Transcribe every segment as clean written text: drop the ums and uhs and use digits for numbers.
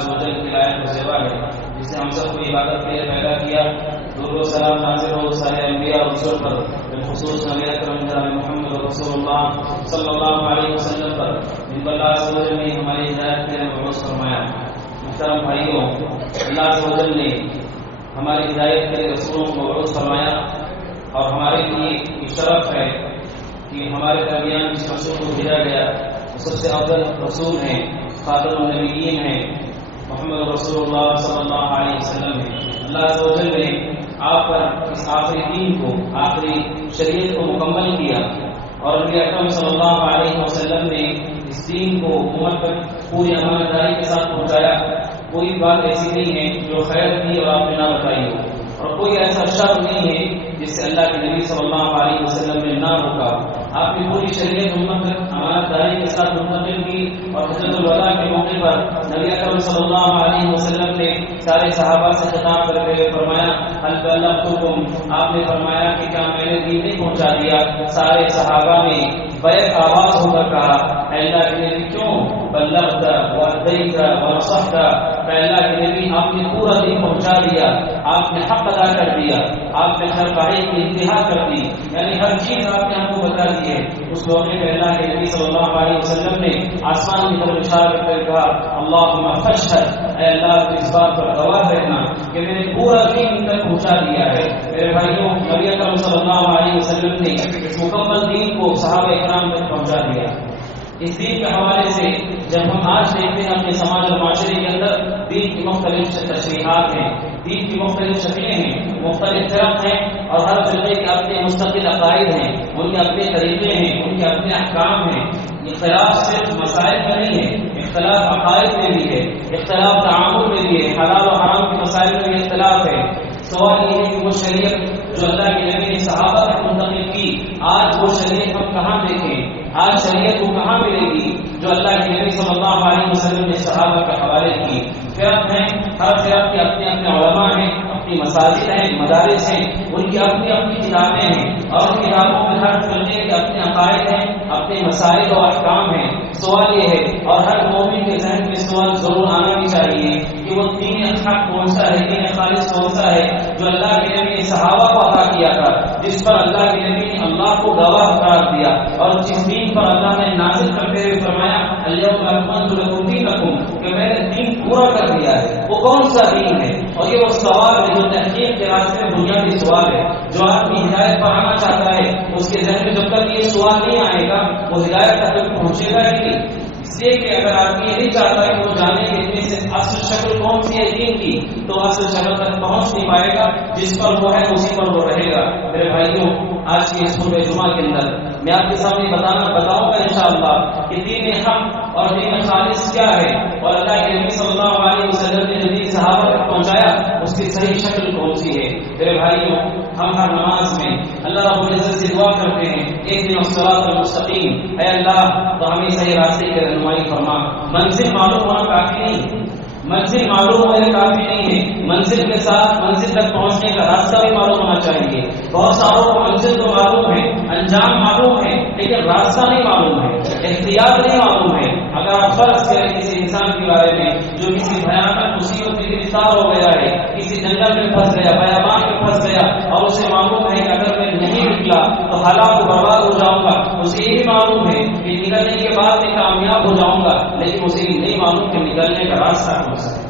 عز و جل کی لائق و زیبا ہے جس نے ہم سب کو عبادت کے لیے پیدا کیا. درود و سلام نازل ہو سارے انبیاء اور رسول پر، بالخصوص نبی اکرم جناب محمد رسول اللہ صلی اللہ علیہ وسلم پر جن پر اللہ عز و جل نے ہماری ہدایت کے لیے مبعوث فرمایا. محترم بھائیوں، اللہ عز و جل نے ہماری ہدایت کے لیے رسولوں کو مبعوث فرمایا اور ہمارے لیے یہ شرف ہے کہ ہمارے درمیان جس رسول کو بھیجا گیا وہ سب سے افضل رسول ہیں، خاتم النبیین ہیں، محمد رسول اللہ صلی اللہ علیہ وسلم ہیں. اللہ عز و جل نے آپ پر اس آخری دین کو، آخری شریعت کو مکمل کیا اور نبی اکرم صلی اللہ علیہ وسلم نے اس دین کو امت تک پوری امانتداری کے ساتھ پہنچایا. کوئی بات ایسی نہیں ہے جو خیر تھی اور آپ نے نہ بتائی ہو، اور کوئی ایسا شر نہیں ہے جس سے اللہ کے نبی صلی اللہ علیہ وسلم نے نہ روکا. آپ نے پوری شریعت امت تک امانتداری کے ساتھ منتقل کی اور حجۃ الوداع کے موقع پر نبی اکرم صلی اللہ علیہ وسلم نے سارے صحابہ سے خطاب کرتے ہوئے فرمایا هل بلغتکم، آپ نے فرمایا کہ کیا میں نے دین نہیں پہنچا دیا؟ سارے صحابہ نے بیک آواز ہو کر کہا اے اللہ کے نبی کیوں؟ بلغت وادیت ونصحت، اے اللہ کے نبی آپ نے پورا دین پہنچا دیا، آپ نے حق ادا کر دیا، آپ نے ہر بھائی کی انتہا کر دی، یعنی ہر چیز آپ نے ہم کو بتا دی ہے. اس موقع پہ اللہ کے نبی صلی اللہ علیہ وسلم نے آسمان کی طرف اشارہ کرتے ہوئے کہا اللہم فاشہد، اے اللہ تو اس بات پر گواہ رہنا کہ میں نے پورا دین تک پہنچا دیا ہے. میرے بھائیوں، نبی اکرم صلی اللہ علیہ وسلم نے اس مکمل دین کو صحابہ اکرام تک پہنچا دیا. اس دین کے حوالے سے جب ہم آج دیکھتے ہیں اپنے سماج اور معاشرے کے اندر دین کی مختلف تشریحات ہیں، دین کی مختلف شکلیں ہیں، مختلف فرق ہیں اور ہر فرقے کے اپنے مستقل عقائد ہیں، ان کے اپنے طریقے ہیں، ان کے اپنے احکام ہیں. اختلاف صرف مسائل میں نہیں ہے، اختلاف عقائد میں بھی ہے، اختلاف تعامل میں بھی ہے، حلال و حرام کے مسائل میں بھی اختلاف ہے. سوال یہ ہے کہ وہ شریعت جو اللہ کے نبی نے صحابہ تک منتقل کی، آج وہ شریعت ہم کہاں دیکھیں؟ آج شریعت کو کہاں ملے گی جو اللہ کے نبی صلی اللہ علیہ وسلم نے صحابہ کے حوالے کی؟ فرق ہیں، ہر فرق کے اپنے اپنے علماء ہیں، اپنی مساجد ہیں، مدارس ہیں، ان کی اپنی اپنی کتابیں ہیں اور ان کتابوں میں ہر فرقے کے اپنے عقائد ہیں، اپنے مسائل و احکام ہیں. سوال یہ ہے اور ہر مومن کے ذہن میں سوال ضرور آنا بھی چاہیے کہ وہ دین حق کون سا ہے، دین خالص کون سا ہے جو اللہ کے نبی نے صحابہ کو عطا کیا تھا، جس پر اللہ کے نبی نے اللہ کو گواہ قرار دیا اور جس دین پر اللہ نے نازل کرتے ہوئے فرمایا الیوم اکملت لکم دینکم، کہ میں نے دین پورا کر دیا ہے. وہ کون سا دین ہے؟ اور یہ وہ سوال ہے جو تحقیق کے راستے میں بنیادی سوال ہے. جو آدمی ہدایت پر آنا چاہتا ہے اس کے ذہن میں جب تک یہ سوال نہیں آئے گا وہ ہدایت تک پہنچے گا ہی نہیں. اس لیے کہ اگر آدمی یہ نہیں چاہتا ہے کہ وہ جانے کہ اتنے سے اصل شکل کون سی ہے دین کی، تو اصل شکل تک پہنچ نہیں پائے گا. جس پر وہ ہے اسی پر وہ رہے گا. میرے بھائیوں، آج کی اس خطبہ جمعہ کے اندر میں آپ کے سامنے بتاؤں گا انشاءاللہ کہ دین حق اور دین خالص کیا ہے اور اللہ کے نبی صلی اللہ علیہ وسلم نے جو دین صحابہ تک پہنچایا اس کی صحیح شکل کون سی ہے. میرے بھائیوں، ہم ہر نماز میں اللہ رب العزت سے دعا کرتے ہیں اہدنا الصراط المستقیم، اے اللہ تو ہمیں صحیح راستے کی رہنمائی فرما. منزل معلوم ہونا کافی نہیں، منزل معلوم ہونا کافی نہیں ہے، منزل کے ساتھ منزل تک پہنچنے کا راستہ بھی معلوم ہونا چاہیے. بہت ساروں کو منزل تو معلوم ہے، انجام معلوم ہے، لیکن راستہ نہیں معلوم ہے، احتیاط نہیں معلوم ہے. اگر آپ فرض کریں کسی انسان کے بارے میں جو کسی بھیانک مصیبت میں گرفتار ہو گیا ہے، کسی جنگل میں پھنس گیا، بیابان میں پھنس گیا اور اسے معلوم ہے کہ اگر میں نہیں نکلا تو حالات برباد ہو جاؤں گا، اسے یہ بھی معلوم ہے کہ نکلنے کے بعد میں کامیاب ہو جاؤں گا، لیکن اسے یہ نہیں معلوم کہ نکلنے کا راستہ کون سا ہے،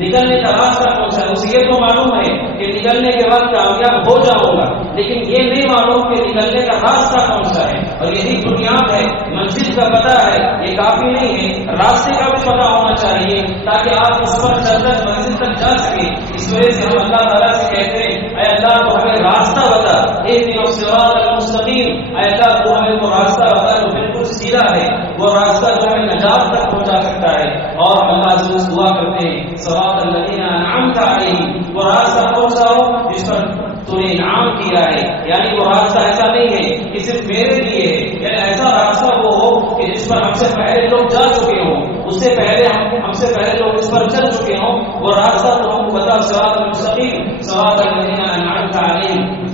نکلنے کا راستہ کون سا ہے. اسے یہ تو معلوم ہے کہ نکلنے کے بعد کامیاب ہو جاؤں گا، لیکن یہ نہیں معلوم کہ نکلنے کا راستہ کون سا ہے. اور یہی بنیاد ہے. منزل کا پتہ ہے یہ کافی نہیں ہے، راستے کا بھی پتہ ہونا چاہیے تاکہ آپ اس پر چل کر منزل تک جا سکیں. اس وجہ سے ہم اللہ تعالیٰ سے کہتے ہیں اے اللہ تو ہمیں راستہ بتا، اہدنا الصراط المستقیم، اے اللہ تو ہمیں وہ راستہ بتا جو بالکل سیدھا ہے، وہ راستہ جو ہمیں نجات تک پہنچا سکتا ہے. اور اللہ سے دعا کرتے ہیں صراط الذین انعمت علیہم، وہ راستہ کون سا ہو جس پر تو نے انعام کیا ہے. یعنی وہ راستہ ایسا نہیں ہے کہ صرف میرے لیے ہے، یعنی ایسا راستہ وہ ہو کہ جس پر ہم سے پہلے لوگ جا چکے ہوں، اس سے پہلے ہم سے پہلے لوگ اس پر چل چکے ہوں. وہ راستہ تو ہم کو بتا صراط المستقیم صراط الذین انعمت علیہم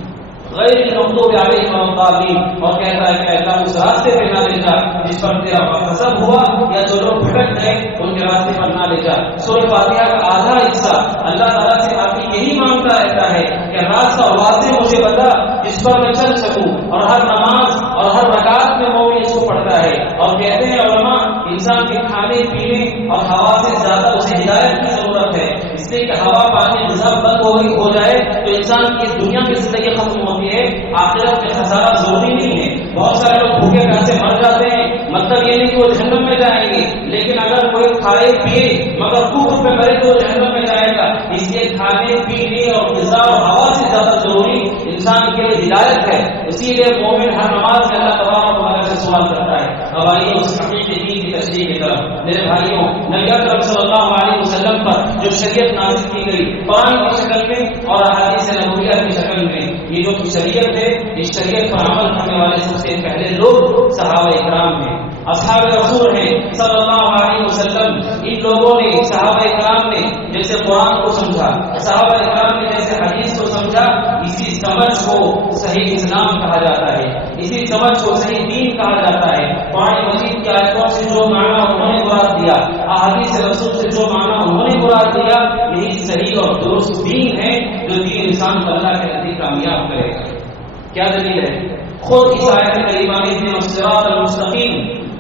غیر المغضوب علیہم ولا الضالین، اور کہتا ہے کہ اللہ اس راستے پہ نہ لے جا جس پر تیرا غضب ہوا یا جو لوگ بھٹک گئے ان کے راستے پر نہ لے جا۔ سورہ فاتحہ کا آدھا حصہ اللہ تعالیٰ سے آدمی یہی مانگتا رہتا ہے کہ راستہ واضح مجھے بتا جس پر میں چل سکوں، اور ہر نماز اور ہر رکعت میں مومن اس کو پڑھتا ہے۔ اور کہتے ہیں علماء انسان کے کھانے پینے اور ہوا سے زیادہ اسے ہدایت کی ضرورت ہے، اس لیے کہ ہوا پانی غذا بند ہو جائے تو انسان کی دنیا کی زندگی ختم ہوتی ہے، آخرت میں خسارہ ضروری نہیں ہے۔ بہت سارے لوگ بھوکے پیاسے مر جاتے ہیں، مطلب یہ نہیں کہ وہ جہنم میں جائیں گے، لیکن اگر کوئی کھائے پیے مگر کفر میں مرے تو وہ جہنم میں جائے گا۔ اس لیے کھانے پینے اور غذا اور ہوا سے زیادہ ضروری انسان کے لیے ہدایت ہے، اسی لیے مومن ہر نماز میں اللہ تبارک و تعالیٰ سے سوال کرتا ہے۔ اب آئیے اس حقیقی دین کی تشریح کی طرف۔ میرے بھائیوں، نبی اکرم صلی اللہ علیہ وسلم پر جو شریعت نازل کی گئی قرآن کی شکل میں اور احادیث نبویہ کی شکل میں، یہ جو شریعت ہے اس شریعت پر عمل کرنے والے سب سے پہلے لوگ صحابہ اکرام ہیں، اصحاب رسول ہیں صلی اللہ علیہ وسلم۔ ان لوگوں نے صحابہ اکرام نے جیسے قرآن کو سمجھا، صحابہ اکرام نے جیسے حدیث کو سمجھا، اسی سمجھ کو صحیح اسلام کہا جاتا ہے، اسی سمجھ کو صحیح دین کہا جاتا ہے۔ قرآن مجید کی آیتوں سے جو معنی انہوں نے مراد دیا، احادیث رسول سے جو معنی انہوں نے مراد دیا، یہی صحیح اور درست دین ہے جو دین انسان کو اللہ کے نزدیک کامیاب کرے گا۔ کیا دلیل ہے؟ خود اس آیت کریمہ میں اہدنا الصراط المستقیم،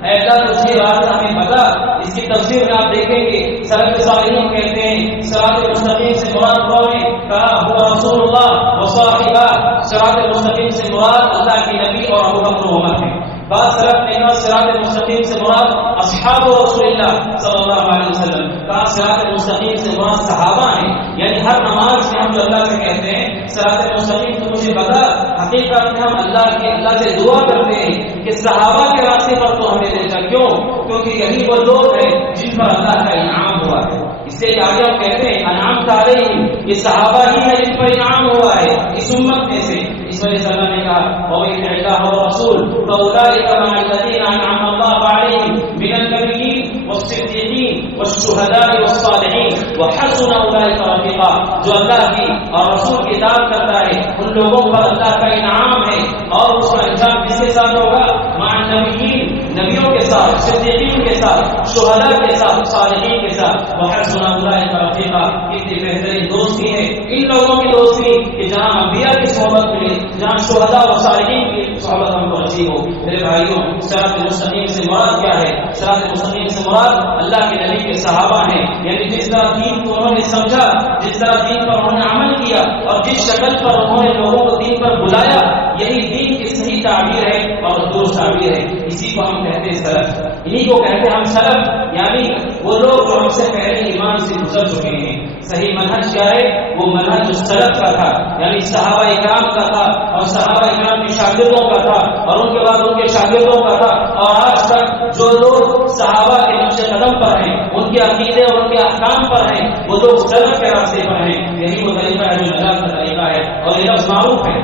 اے اللہ تجھے راستہ ہمیں بتا۔ اس کی تفسیر میں آپ دیکھیں گے سلف صالحین کہتے ہیں صراط المستقیم سے مراد کون ہے؟ کہا هو رسول اللہ وصاحبہ، صراط المستقیم سے مراد اللہ کے نبی اور ابو بکر و عمر ہیں۔ بعض سلف نے کہا صراط المستقیم سے مراد اصحاب رسول اللہ صلی اللہ علیہ وسلم، کہا صراط المستقیم سے مراد صحابہ ہیں۔ یعنی ہر نماز میں ہم جو اللہ سے کہتے ہیں صراط المستقیم تو مجھے بتا، حقیقت میں ہم اللہ سے دعا کرتے ہیں کہ صحابہ کے راستے پر تو ہمیں لے جا۔ کیوں؟ کیونکہ یہی وہ لوگ ہیں جن پر اللہ کا انعام ہوا ہے۔ اس سے آگے ہم کہتے ہیں انعام علیہم، یہ صحابہ ہی ہے جن پر انعام ہوا ہے اس امت میں سے۔ اس وجہ سے اللہ نے کہا وَمَن يُطِعِ اللَّهَ وَالرَّسُولَ فَأُولَٰئِكَ مَعَ الَّذِينَ أَنْعَمَ اللَّهُ عَلَيْهِم مِّنَ النَّبِيِّينَ وَالصِّدِّيقِينَ وَالشُّهَدَاءِ وَالصَّالِحِينَ وَحَسُنَ أُولَٰئِكَ رَفِيقًا۔ جو اللہ کی اور رسول کی اطاعت کرتا ہے ان لوگوں پر اللہ کا انعام ہے، اور اس کا انجام کس کے ساتھ ہوگا؟ مع النبیین، نبیوں کے ساتھ، صدیقین کے ساتھ، شہداء کے ساتھ، صالحین کے ساتھ، وحسن اولئک رفیقا۔ کتنی بہترین دوستی ہے ان لوگوں کی دوستی کہ جہاں انبیاء کی صحبت ملے، جہاں شہداء و صالحین کی صحبت ہم کو نصیب ہو۔ میرے بھائیوں، صراط المستقیم سے مراد کیا ہے؟ صراط المستقیم سے مراد اللہ کے نبی کے صحابہ ہیں، یعنی جس طرح دین کو انہوں نے سمجھا، جس طرح دین پر انہوں نے عمل کیا، اور جس شکل پر انہوں نے لوگوں کو دین پر بلایا، یہی دین کی صحیح تعبیر ہے اور درست تعبیر ہے۔ اسی کو ہم کہتے ہیں سلف، انہی کو کہتے ہیں ہم سلف، یعنی وہ لوگ جو ہم سے پہلے ایمان سے گزر چکے ہیں۔ صحیح منہج کیا ہے؟ وہ منہج جو سلف کا تھا، یعنی صحابہ اکرام کا تھا، اور صحابہ اکرام کے شاگردوں کا تھا، اور ان کے بعد ان کے شاگردوں کا تھا، اور آج تک جو لوگ صحابہ کے نقش قدم پر ہیں، ان کے عقیدے اور ان کے احکام پر ہیں، وہ لوگ سلف کے راستے پر ہیں۔ یہی وہ طریقہ ہے جو نجات کا طریقہ ہے، اور یہ لفظ معروف ہے۔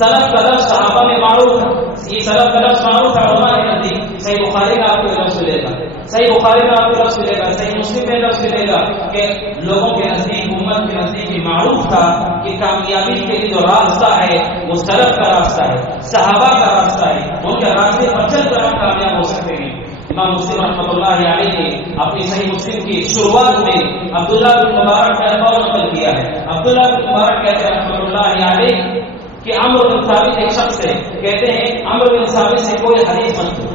سلف کا لفظ صحابہ میں معروف ہے، یہ سلف کا لفظ معروف ہے علماء کے نزدیک۔ صحیح بخاری میں آپ کو لفظ ملے گا، صحیح بخاری میں آپ کو لفظ ملے گا، صحیح مسلم میں لفظ ملے گا کہ لوگوں کے نزدیک، امت کے نزدیک یہ معروف تھا کہ کامیابی کے لیے جو راستہ ہے وہ سلف کا راستہ ہے، صحابہ کا راستہ ہے، ان کے راستے پر چل کر ہم کامیاب ہو سکتے ہیں۔ امام مسلم رحمۃ اللہ علیہ نے اپنی صحیح مسلم کی شروعات میں عبداللہ بن مبارک کا قول نقل کیا ہے۔ عبداللہ بن مبارک کہتے ہیں رحمۃ اللہ علیہ کہ عمرو بن ثابت ایک شخص ہے، کہتے ہیں عمرو بن ثابت سے کوئی حدیث مت لو،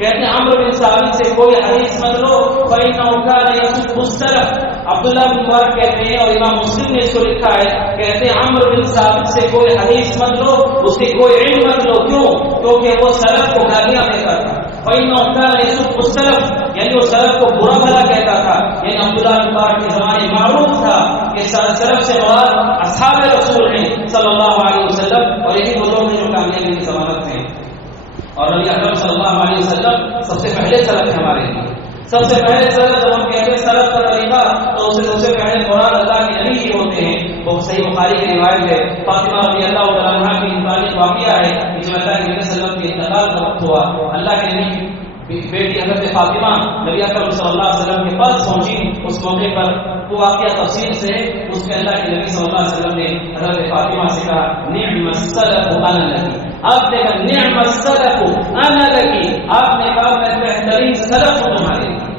کہتے ہیں عمرو بن ثابت سے کوئی حدیث مت لو فإنه كان يسب السلف۔ عبداللہ بن مبارک کہتے ہیں، اور امام مسلم نے اس کو لکھا ہے، کہتے ہیں عمرو بن ثابت سے کوئی حدیث مت لو، اس سے کوئی علم مت لو۔ کیوں؟ کیونکہ وہ سلف کو گالیاں دیتا تھا۔ فإنه كان يسب السلف، یعنی وہ سلف کو برا بھلا کہتا تھا۔ یعنی عبداللہ بن مبارک کے زمانے معروف تھا کہ سلف سے مراد اصحاب رسول ہیں صلی اللہ علیہ وسلم، اور یہی وہ لوگ ہیں جو کامیابی کی ضمانت ہیں۔ اور نبی اکرم صلی اللہ علیہ وسلم سب سے پہلے سلف ہے ہمارے لیے۔ سب سے پہلے سلف جب ہم کہتے ہیں سلف کا طریقہ، تو اسے سب سے پہلے مراد اللہ کے نبی ہی ہوتے ہیں۔ وہ صحیح بخاری کی روایت ہے، فاطمہ رضی اللہ تعالیٰ عنہا کی متعلق واقعہ ہے کہ جب اللہ کے نبی صلی اللہ علیہ وسلم کے انتقال کا وقت ہوا، اللہ کے نبی بیٹی حضرت فاطمہ نبی اکرم صلی اللہ علیہ وسلم کے پاس پہنچی۔ اس موقع پر وہ واقعہ تفصیل سے اس میں اللہ کے نبی صلی اللہ علیہ وسلم نے حضرت فاطمہ سے کہا نعم السلف انا لکی. آپ نے کہا نعم السلف انا لکی. آپ نے کہا میں بہترین سلف ہوں تمہارے لیے.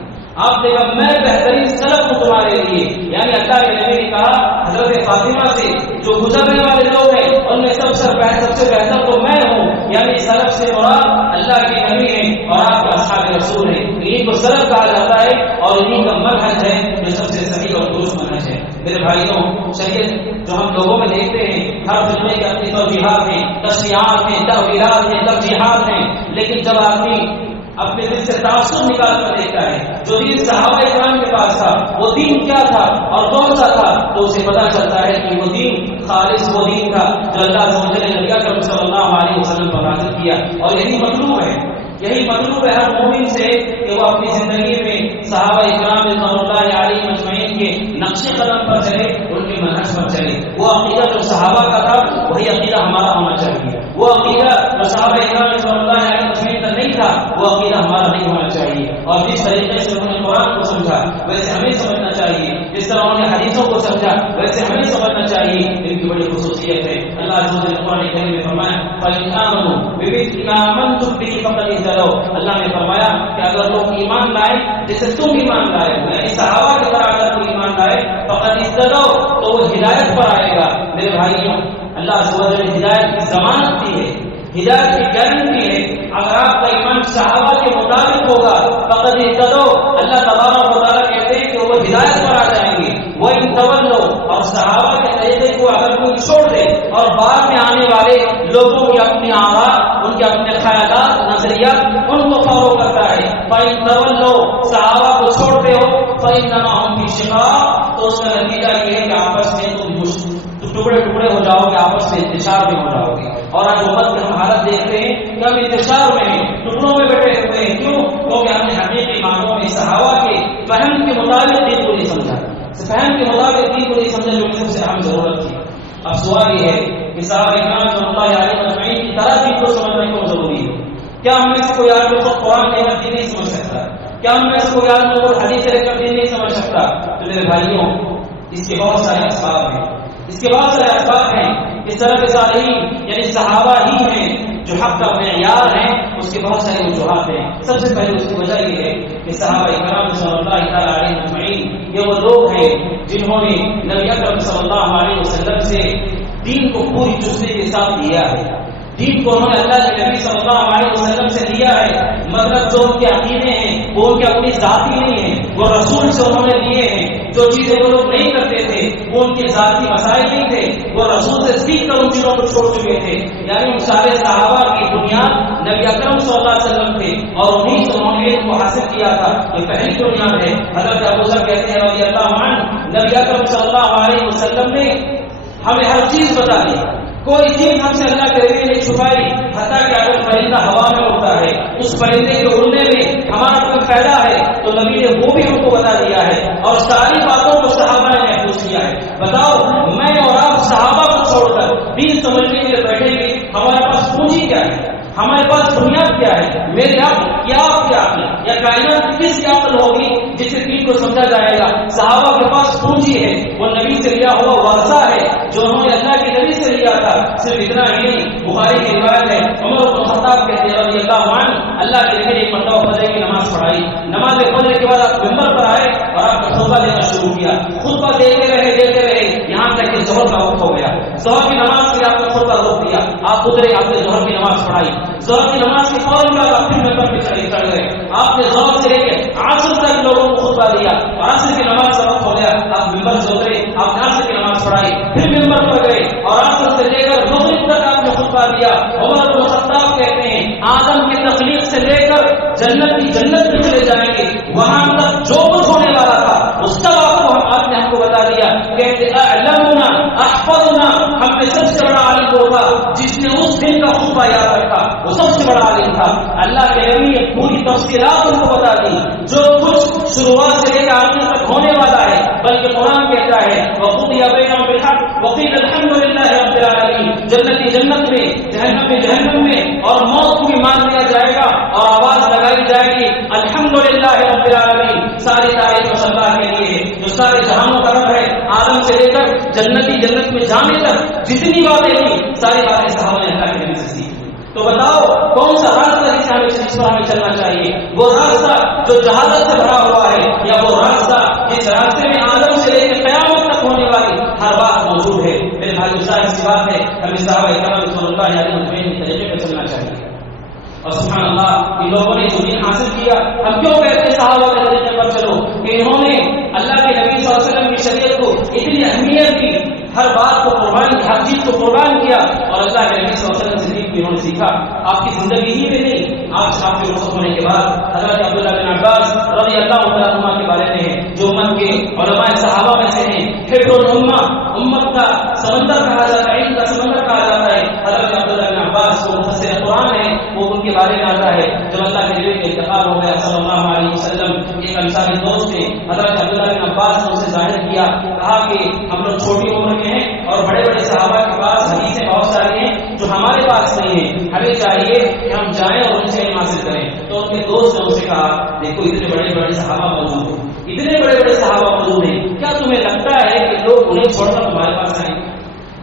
آپ نے کہا میں بہترین سلف ہوں تمہارے لیے. یعنی اللہ کے نبی نے کہا حضرت فاطمہ سے جو گزرنے والے لوگ ہیں ان میں سب سے بہتر تو میں ہوں. یعنی سلف سے مراد اللہ کے نبی ہیں اور آپ کے اصحاب رسول ہیں. انہیں کو سلف کہا جاتا ہے اور انہیں کا منہج ہے جو سب سے صحیح اور درست منہج ہے. میرے بھائیوں شریعت جو ہم لوگوں میں دیکھتے ہیں ہر فرقے کی اپنی توجیحات ہیں، تشریحات ہیں، تأویلات ہیں، ترجیحات ہیں، لیکن جب آدمی اپنے دل سے تعصب نکال کر دیکھتا ہے جو دین صحابہ کرام کے پاس تھا وہ دین کیا تھا اور کون سا تھا تو اسے پتا چلتا ہے کہ وہ دین خالص وہ دین تھا جو اللہ نے نبی اکرم صلی اللہ علیہ وسلم پر نازل کیا. اور یہی مطلوب ہے ہر مومن سے کہ وہ اپنی زندگی میں صحابہ اکرام رضوان اللہ علیہ مجمعین کے نقش قدم پر چلے، ان کے منہج پر چلے. وہ عقیدہ جو صحابہ کا تھا وہی عقیدہ ہمارا ہونا چاہیے. وہ عقیدہ جو صحابہ اکرام رضوان اللہ علیہ مجمعین کا نہیں تھا وہ عقیدہ ہمارا نہیں ہونا چاہیے. اور جس طریقے سے انہوں نے قرآن کو سمجھا ویسے ہمیں سمجھنا چاہیے. جس طرح انہوں نے حدیثوں کو سمجھا ویسے ہمیں سمجھنا چاہیے. ان کی بڑی خصوصیت ہے. اللہ عز و جل قرآن کریم میں فرمایا فَإِنْ آمَنُوا بِمِثْلِ مَا آمَنْتُم بِهِ فَقَدِ اهْتَدَوْا. اللہ نے فرمایا کہ اگر لوگ ایمان لائے جیسے تم ایمان لائے یعنی صحابہ کی طرح اگر کوئی ایمان لائے فَقَدِ اهْتَدَوْا تو وہ ہدایت پر آئے گا. میرے بھائیوں اللہ عز و جل نے ہدایت کی ضمانت دی ہے، ہدایت کی گارنٹی ہے. اگر آپ کا ایمان صحابہ کے مطابق ہوگا فَقَدِ اهْتَدَوْا. اللہ تبارک و تعالیٰ کہتے ہیں کہ وہ ہدایت پر آ جائیں گے. وَإِن تَوَلَّوْا اور صحابہ کے طریقے کو اگر کوئی چھوڑ دے اور بعد میں آنے والے لوگوں کی اپنی آراء ان کے اپنے خیالات نظریات ان کو فالو کرتا ہے فَإِن تَوَلَّوْا صحابہ کو چھوڑتے ہو فَإِنَّمَا هُمْ فِي شِقَاقٍ تو اس کا نتیجہ یہ ہے کہ آپس میں تم ٹکڑے ہو جاؤ گے، آپس میں انتشار میں ہو جاؤ گے. اور آج امت کی ہم حالت دیکھتے ہیں کہ ہم انتشار میں ہیں، ٹکڑوں میں بیٹھے ہوئے ہیں. کیوں؟ کیونکہ ہم نے حقیقی معنوں میں صحابہ کے فہم کے مطابق دین کو نہیں سمجھا، فہم کے مطابق دین کو نہیں سمجھا جو سب سے اہم ضرورت تھی. اب سوال یہ ہے کہ صحابہ کرام رضوان اللہ علیہ مجمعین کی طرح دین کو سمجھنا کیوں ضروری ہے؟ کیا ہم میں سے کوئی آدمی خود قرآن لے کر دین نہیں سمجھ سکتا؟ کیا ہم میں سے کوئی آدمی خود حدیث لے کر دین نہیں سمجھ سکتا؟ تو میرے بھائیوں اس کے بہت سارے اسباب ہیں. اس طرح کے صالحین یعنی صحابہ ہی ہیں جو حق کا معیار ہیں. اس کے بہت سارے وجوہات ہیں. سب سے پہلے اس کی وجہ یہ ہے کہ صحابہ کرام صلی اللہ تعالی علیہ مجمعین یہ وہ لوگ ہیں جنہوں نے نبی اکرم صلی اللہ علیہ وسلم سے دین کو پوری چستی کے ساتھ دیا ہے. دین کو انہوں نے اللہ کے نبی صلی اللہ علیہ وسلم سے دیا ہے. مطلب جو ان کے عقیدے ہیں وہ ان کے اپنی ذاتی نہیں ہیں، وہ رسول سے انہوں نے لیے ہیں. جو چیزیں وہ لوگ نہیں کرتے تھے وہ ان کے ذاتی مسائل نہیں تھے، وہ رسول سے سیکھ کر ان چیزوں کو چھوڑ چکے تھے. یعنی ان سارے صحابہ کی بنیاد نبی اکرم صلی اللہ علیہ وسلم تھے اور انہیں سے انہوں نے علم کو حاصل کیا تھا. یہ پہلی بنیاد ہے. حضرت ابوذر کہتے ہیں رضی اللہ عنہ نبی اکرم صلی اللہ علیہ وسلم نے ہمیں ہر چیز بتا دی، کوئی چیز ہم سے اللہ کے نبی نے چھپائی. حتیٰ کہ اگر پرندہ ہوا میں اڑتا ہے اس پرندے کے اڑنے میں ہمارا کوئی فائدہ ہے تو نبی نے وہ بھی ہم کو بتا دیا ہے. اور ساری باتوں کو صحابہ نے محفوظ کیا ہے. بتاؤ میں اور آپ صحابہ کو چھوڑ کر دین سمجھنے کے لیے بیٹھیں گے، ہمارے پاس پونجی کیا ہے، ہمارے پاس بنیاد کیا ہے؟ میرے آپ کیا آپ کی عقل یا کائنات کس کی عقل ہوگی جس سے دین کو سمجھا جائے گا؟ صحابہ کے پاس پونجی ہے، وہ نبی سے لیا ہوا ورثہ ہے جو انہوں نے اللہ کے نبی سے لیا تھا. صرف اتنا ہی نہیں، بخاری کی روایت ہے عمر بن الخطاب کہتے ہیں رضی اللہ عنہ اللہ کے نبی نے ایک مرتبہ فجر کی نماز پڑھائی. نماز فجر کے بعد آپ ممبر پر آئے اور آپ کا خطبہ دینا شروع کیا. خطبہ دیتے رہے یہاں تک کہ ظہر کا وقت ہو گیا. ظہر کی نماز کے لیے آپ نے خطبہ روک دیا، آپ اترے، آپ نے ظہر کی نماز پڑھائی. ظہر کی نماز کے فوراً بعد آپ پھر ممبر پہ چڑھ گئے. آپ نے ظہر سے لے کے عصر تک لوگوں کو خطبہ دیا. عصر کی نماز کا وقت ہو گیا، آپ ممبر سے اترے، آپ نے عصر کی نماز پڑھائی، پھر ممبر پر گئے اور عصر سے لے کر مغرب تک آپ نے خطبہ دیا. عمر بن الخطاب کہتے ہیں آدم کی تخلیق سے لے کر جنت میں چلے جائیں گے وہاں تک جو کچھ ہونے والا تھا اس کا آپ نے ہم کو بتا دیا. کہتے اعلمنا احفظنا، ہم نے سب سے بڑا عالم وہ تھا جس نے اس دن کا خطبہ یاد رکھا، وہ سب سے بڑا عالم تھا. اللہ کے نبی نے پوری تفصیلات ان کو بتا دی جو کچھ شروعات سے لے کر آخر تک ہونے والا ہے. بلکہ قرآن کہتا ہے وقضی بینہم بالحق وقیل الحمد للہ رب العالمین. جنتی جنت میں، جہنم میں اور موت کو بھی مان لیا جائے گا اور آواز لگائی جائے گی الحمد للہ رب العالمین. ساری تعریف اللہ کے لیے جو سارے جہانوں جنتی جنت میں جانے تک جتنی باتیں تھیں ساری باتیں صحابہ نے اللہ کے نبی سے سیکھی. تو بتاؤ کون سا راستہ جس پر ہمیں چلنا چاہیے؟ وہ راستہ جو جہالت سے بھرا ہوا ہے یا وہ راستہ جس راستے میں آدم سے لے کے قیامت تک ہونے والی ہر بات موجود ہے؟ میرے بھائی ظاہر سی بات ہے ہمیں صحابہ کرام رضوان اللہ علیہ مجمعین کے طریقے پہ چلنا چاہیے. اور سبحان اللہ ان لوگوں نے جو دین حاصل کیا ہم کیوں کہتے ہیں صحابہ کے طریقے پر چلو کہ انہوں نے اللہ کے نبی صلی اللہ علیہ وسلم کی شریعت کو اتنی اہمیت دی، ہر بات کو قربان کی، ہر چیز کو قربان کیا اور اللہ کے نبی صلی اللہ علیہ وسلم سے دین بھی انہوں نے سیکھا. آپ کی زندگی ہی میں نہیں، آج آپ کے رخصت ہونے کے بعد حضرت عبداللہ بن عباس رضی اللہ تعالیٰ عنہ کے بارے میں ہے جو امت کے علماء صحابہ میں سے ہیں، حبر الامہ، امت کا سمندر کہا جاتا ہے، علم کا سمندر کہا جاتا ہے. حضرت عبداللہ بن عباس کو مفسر قرآن ہے وہ ان کے بارے میں آتا ہے جب اللہ کے نبی کا انتقال ہو گیا صلی اللہ علیہ وسلم، ایک انصاری دوست نے حضرت عبداللہ بن عباس کو سے ظاہر کیا، کہا کہ ہم لوگ چھوٹی عمر کے ہیں اور بڑے بڑے صحابہ کے پاس حدیثیں بہت ساری ہیں جو ہمارے پاس نہیں ہیں، ہمیں چاہیے کہ ہم جائیں اور ان سے علم حاصل کریں. تو ان کے دوست نے ان سے کہا دیکھو اتنے بڑے بڑے صحابہ موجود ہیں، اتنے بڑے بڑے صحابہ موجود ہیں، کیا تمہیں لگتا ہے کہ لوگ انہیں چھوڑ کر تمہارے پاس آئیں؟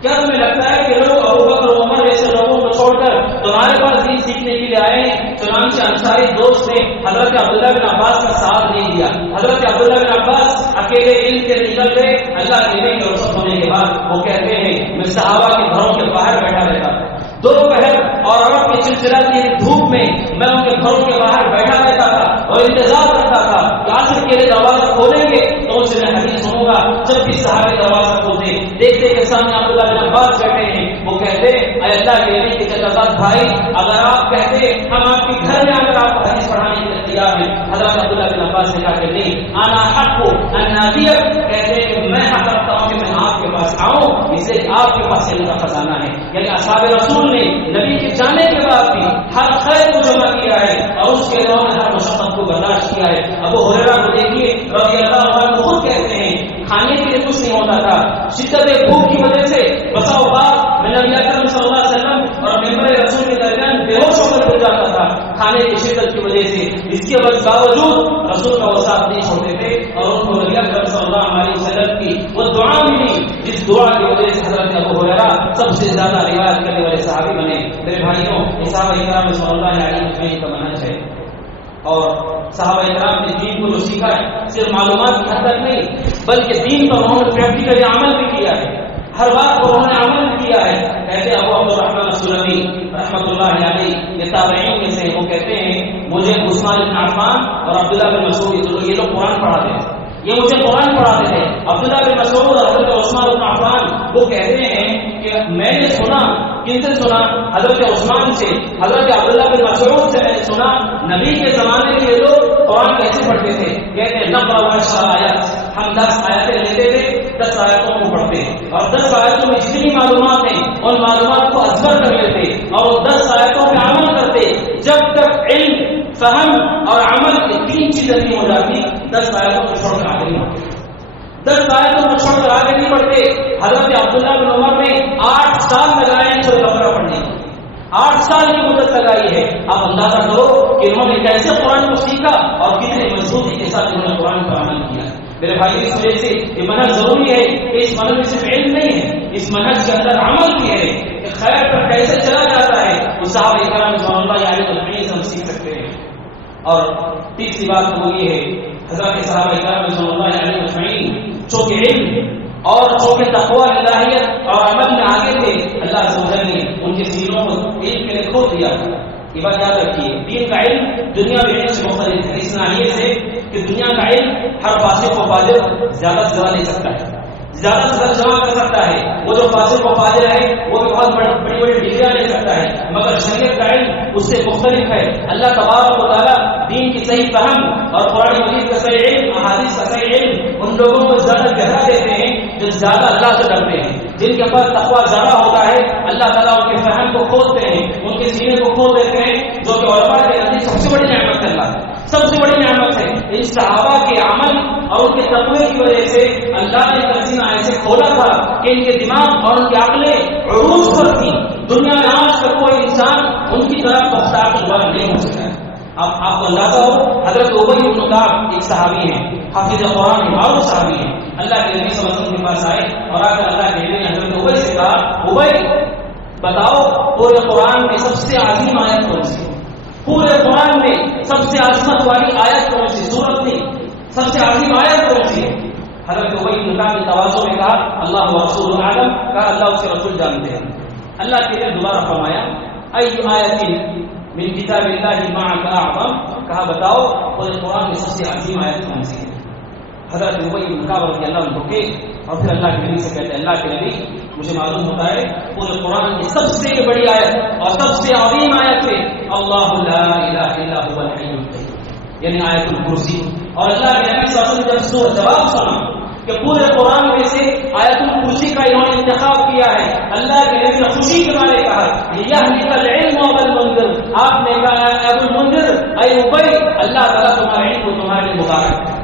کیا تمہیں لگتا ہے کہ لوگ ابو بکر اور عمر جیسے لوگوں کو چھوڑ کر تمہارے پاس دین سیکھنے کے لیے آئے ہیں؟ چنانچہ انصاری دوست نے حضرت عبداللہ بن عباس کا ساتھ نہیں دیا. حضرت عبداللہ بن عباس اکیلے علم کے نکل گئے. اللہ کے نبی کے رخصت ہونے کے بعد وہ کہتے ہیں میں صحابہ کے گھروں کے باہر بیٹھا رہتا تھا، دوپہر اور عرب کی چلچلاتی دھوپ میں میں ان کے گھروں کے باہر بیٹھا رہتا تھا اور انتظار کرتا تھا کہ آخر کے لیے دروازہ کھولیں گے تو ان سے میں حدیث سنوں گا. جب بھی صحابی دروازہ کھولتے دیکھتے کہ سامنے عبداللہ بن عباس بیٹھے ہیں، وہ کہتے اے اللہ کے نبی کے چچا بھائی اگر آپ کہتے ہم آپ کے گھر میں آ کر آپ کو حدیث پڑھانے کے لیے تیار ہیں. حضرت عبداللہ بن عباس نے کہا کہ نہیں، انا حق ان نادیہ، کہتے ہیں کہ میں حق رکھتا ہوں کہ میں آپ کے پاس آؤں، اس لیے آپ کے پاس علم کا خزانہ ہے. یعنی اصحاب رسول نے نبی کے جانے کے بعد بھی ہر خیر کو جمع کیا ہے اور اس کے دور میں ہر مشقت کو برداشت کیا ہے. ابو ہریرہ کو دیکھیے رضی اللہ عنہ خود کہتے ہیں کھانے کے لیے کچھ نہیں ہوتا تھا، شدت بھوک کی وجہ سے بسا اوقات میں نبی اکرم صلی اللہ علیہ وسلم اور ممبر رسول کے درمیان بے ہوش ہو کر گر جاتا تھا کھانے کی شدت کی وجہ سے. اس کے باوجود رسول کا وہ ساتھ نہیں چھوڑتے تھے اور ان کو نبی اکرم صلی اللہ علیہ وسلم کی وہ دعا ملی جس دعا کی وجہ سے حضرت ابو ہریرہ سب سے زیادہ روایت کرنے والے صحابی بنے. میرے بھائیوں صحابہ کرام صلی اللہ علیہ وسلم کا منہج ہے اور صحابہ کرام نے دین کو جو سیکھا ہے صرف معلومات کی حد تک نہیں بلکہ دین پر انہوں نے پریکٹیکلی عمل بھی کیا ہے، ہر بات پر انہوں نے عمل بھی کیا ہے. کہتے ابو عبد الرحمن السلمی رحمۃ اللہ علیہ یہ تابعین میں سے، وہ کہتے ہیں مجھے عثمان بن عفان اور عبداللہ بن مسعود یہ لوگ قرآن پڑھاتے تھے، یہ مجھے قرآن پڑھاتے تھے. عبداللہ بن مسعود اور حضرت عثمان بن عفان وہ کہتے ہیں کہ میں نے سنا، کن سے سنا؟ حضرت عثمان سے. حضرت عبداللہ بن مسعود سے میں نے سنا نبی کے زمانے کے لوگ قرآن کیسے پڑھتے تھے. کہتے ہیں نقرأ 10 آیات، ہم 10 آیتیں لیتے تھے، 10 آیتوں کو پڑھتے اور 10 آیتوں میں جتنی معلومات ہیں ان معلومات کو ازبر کر لیتے اور ان 10 آیتوں پہ عمل کرتے. جب تک علم، فہم اور عمل کی 3 چیزیں نہیں ہو جاتی 10 آیتوں کو چھوڑ کر آگے نہیں بڑھتے. 10 آیتوں کو چھوڑ کر آگے نہیں بڑھتے. حضرت عبداللہ بن عمر نے 8 سال لگائے ہیں سورۃ بقرہ پڑھنے کی، 8 سال کی مدت لگائی ہے. آپ اندازہ کرو کہ انہوں نے کیسے قرآن کو سیکھا اور کتنے مضبوطی کے ساتھ انہوں نے قرآن پر عمل کیا. میرے بھائی اس وجہ سے یہ منہج ضروری ہے کہ اس منہج میں صرف علم نہیں ہے، اس منہج کے اندر عمل بھی ہے کہ خیر پر کیسے چلا جاتا ہے وہ صحابہ کرام رضوان اللہ علیہ مجمعین سے ہم سیکھ سکتے ہیں. اور تیسری بات وہ یہ ہے حضرت صحابہ کرام رضوان اللہ علیہ مجمعین چونکہ علم اور چونکہ تقویٰ الہیت اور عمل میں آگے تھے، اللہ عز و جل نے ان کے سینوں کو علم کے لیے کھول دیا. یہ بات یاد رکھیے دین کا علم دنیا میں علم سے مختلف ہے اس ناحیے سے کہ دنیا کا علم ہر فاسق و فاجر زیادہ سے زیادہ لے سکتا ہے، زیادہ سے زیادہ جمع کر سکتا ہے. وہ جو فاسق و فاجر ہے وہ بھی بہت بڑی بڑی ڈگریاں لے سکتا ہے، مگر شریعت کا علم اس سے مختلف ہے. اللہ تبارک و تعالیٰ دین کی صحیح فہم اور قرآن مجید کا صحیح علم، احادیث کا صحیح علم ان لوگوں کو زیادہ گہرا دیتے ہیں جو زیادہ اللہ سے ڈرتے ہیں، جن کے پاس تقویٰ زیادہ ہوتا ہے. اللہ تعالیٰ ان کے فہم کو کھولتے ہیں، ان کے سینے کو کھول دیتے ہیں، جو کہ علماء کے نزدیک سب سے بڑی نعمت ہے. اللہ سب سے بڑی نعمت ہے. ان صحابہ کے عمل اور ان کے تقوی کی وجہ سے اللہ نے تقسیمہ ایسے کھولا تھا کہ ان کے دماغ اور ان کی عقلیں عروج پر تھی. دنیا میں آج تک کوئی انسان ان کی طرح پختہ عقل والا نہیں ہو سکتا ہے. آپ کو اندازہ ہو، حضرت ابی بن کعب ایک صحابی ہیں، حافظ قرآن ہیں، معروف صحابی ہیں، اللہ کے نبی صلی اللہ علیہ وسلم کے پاس آئے اور آ کر اللہ کے نبی نے حضرت ابی سے کہا، ابی بتاؤ پورے قرآن میں سب سے عظیم آیت کون سی ہے؟ پورے قرآن میں سب سے عظمت والی آیت کون سی؟ سورت نہیں، سب سے عظیم آیت کون سی ہے؟ حضرت ابی بن کعب نے تواضع میں کہا اللہ و رسول اعلم، کہا اللہ اس کے رسول جانتے ہیں۔ اللہ کے نے دوبارہ فرمایا ای آیت من کتاب اللہ معک اعظم، کہا بتاؤ پورے قرآن میں سب سے عظیم آیت کون سی ہے؟ حضرت ابی بن کعب رضی اللہ عنہ رکے اور پھر اللہ کے نبی سے کہتے ہیں اللہ کے نبی مجھے معلوم ہوتا ہے پورے قرآن کی سب سے بڑی آیت اور سب سے عظیم آیت ہے اللہ لا الہ الا هو الحی القیوم، یعنی آیت الکرسی۔ اور اللہ کے نبی صلی اللہ علیہ وسلم جب جواب سنا کہ پورے قرآن میں سے آیت الکرسی کا انہوں نے انتخاب کیا ہے، اللہ کے نبی نے خوشی کے مارے کہا یہنک العلم ابا المنذر، آپ نے کہا ابو المنذر اے ابی اللہ تعالیٰ تمہارے علم کو تمہارے لیے مبارک ہے۔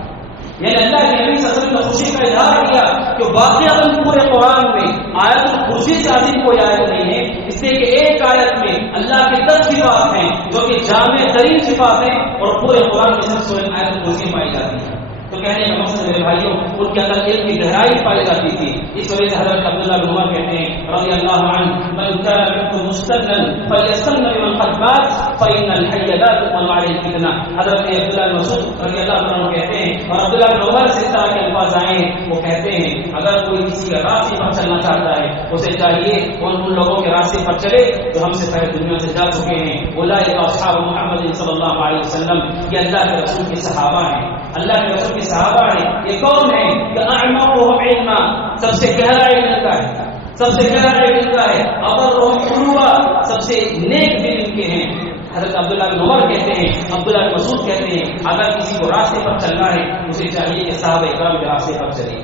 یعنی اللہ کے نبی صلی اللہ علیہ وسلم نے خوشی کا اظہار کیا کہ واقعاً پورے قرآن میں آیت الکرسی سے عظیم کوئی آیت نہیں ہے، اس لیے کہ ایک آیت میں اللہ کی 10 صفات ہیں جو کہ جامع ترین صفات ہیں اور پورے قرآن میں سب سے آیت الکرسی پائی جاتی ہے۔ تو کہنے کا مقصد میرے بھائیوں ان کے اندر علم کی گہرائی پائی جاتی تھی، اس وجہ سے حضرت عبداللہ بن عمر کہتے ہیں رضی اللہ عنہ من كان منكم مستغنا فليستغن بمن قد مات فإن الحي لا تقوم عليه الفتنة۔ حضرت عبداللہ بن مسعود رضی اللہ عنہ کہتے ہیں اور عبداللہ بن عمر سے اس طرح کے الفاظ آئے ہیں، وہ کہتے ہیں اگر کوئی کسی کا راستے پر چلنا چاہتا ہے اسے چاہیے ان لوگوں کے راستے پر چلے جو ہم سے پہلے دنیا سے جا چکے ہیں، اولئک اصحاب محمد صلی اللہ علیہ وسلم، یہ اللہ کے رسول کے صحابہ ہیں، اللہ کے رسول کے صحابہ ہیں۔ یہ کون ہے کہ اعمقهم علما، سب سے گہرا علم کا ہے، سب سے گہرا علم کا ہے، ابرهم قلوبا، سب سے نیک دل ان کے ہیں۔ حضرت عبداللہ بن عمر کہتے ہیں، عبداللہ بن مسعود کہتے ہیں اگر کسی کو راستے پر چلنا ہے اسے چاہیے کہ صحابہ اکرام کے راستے پر چلے۔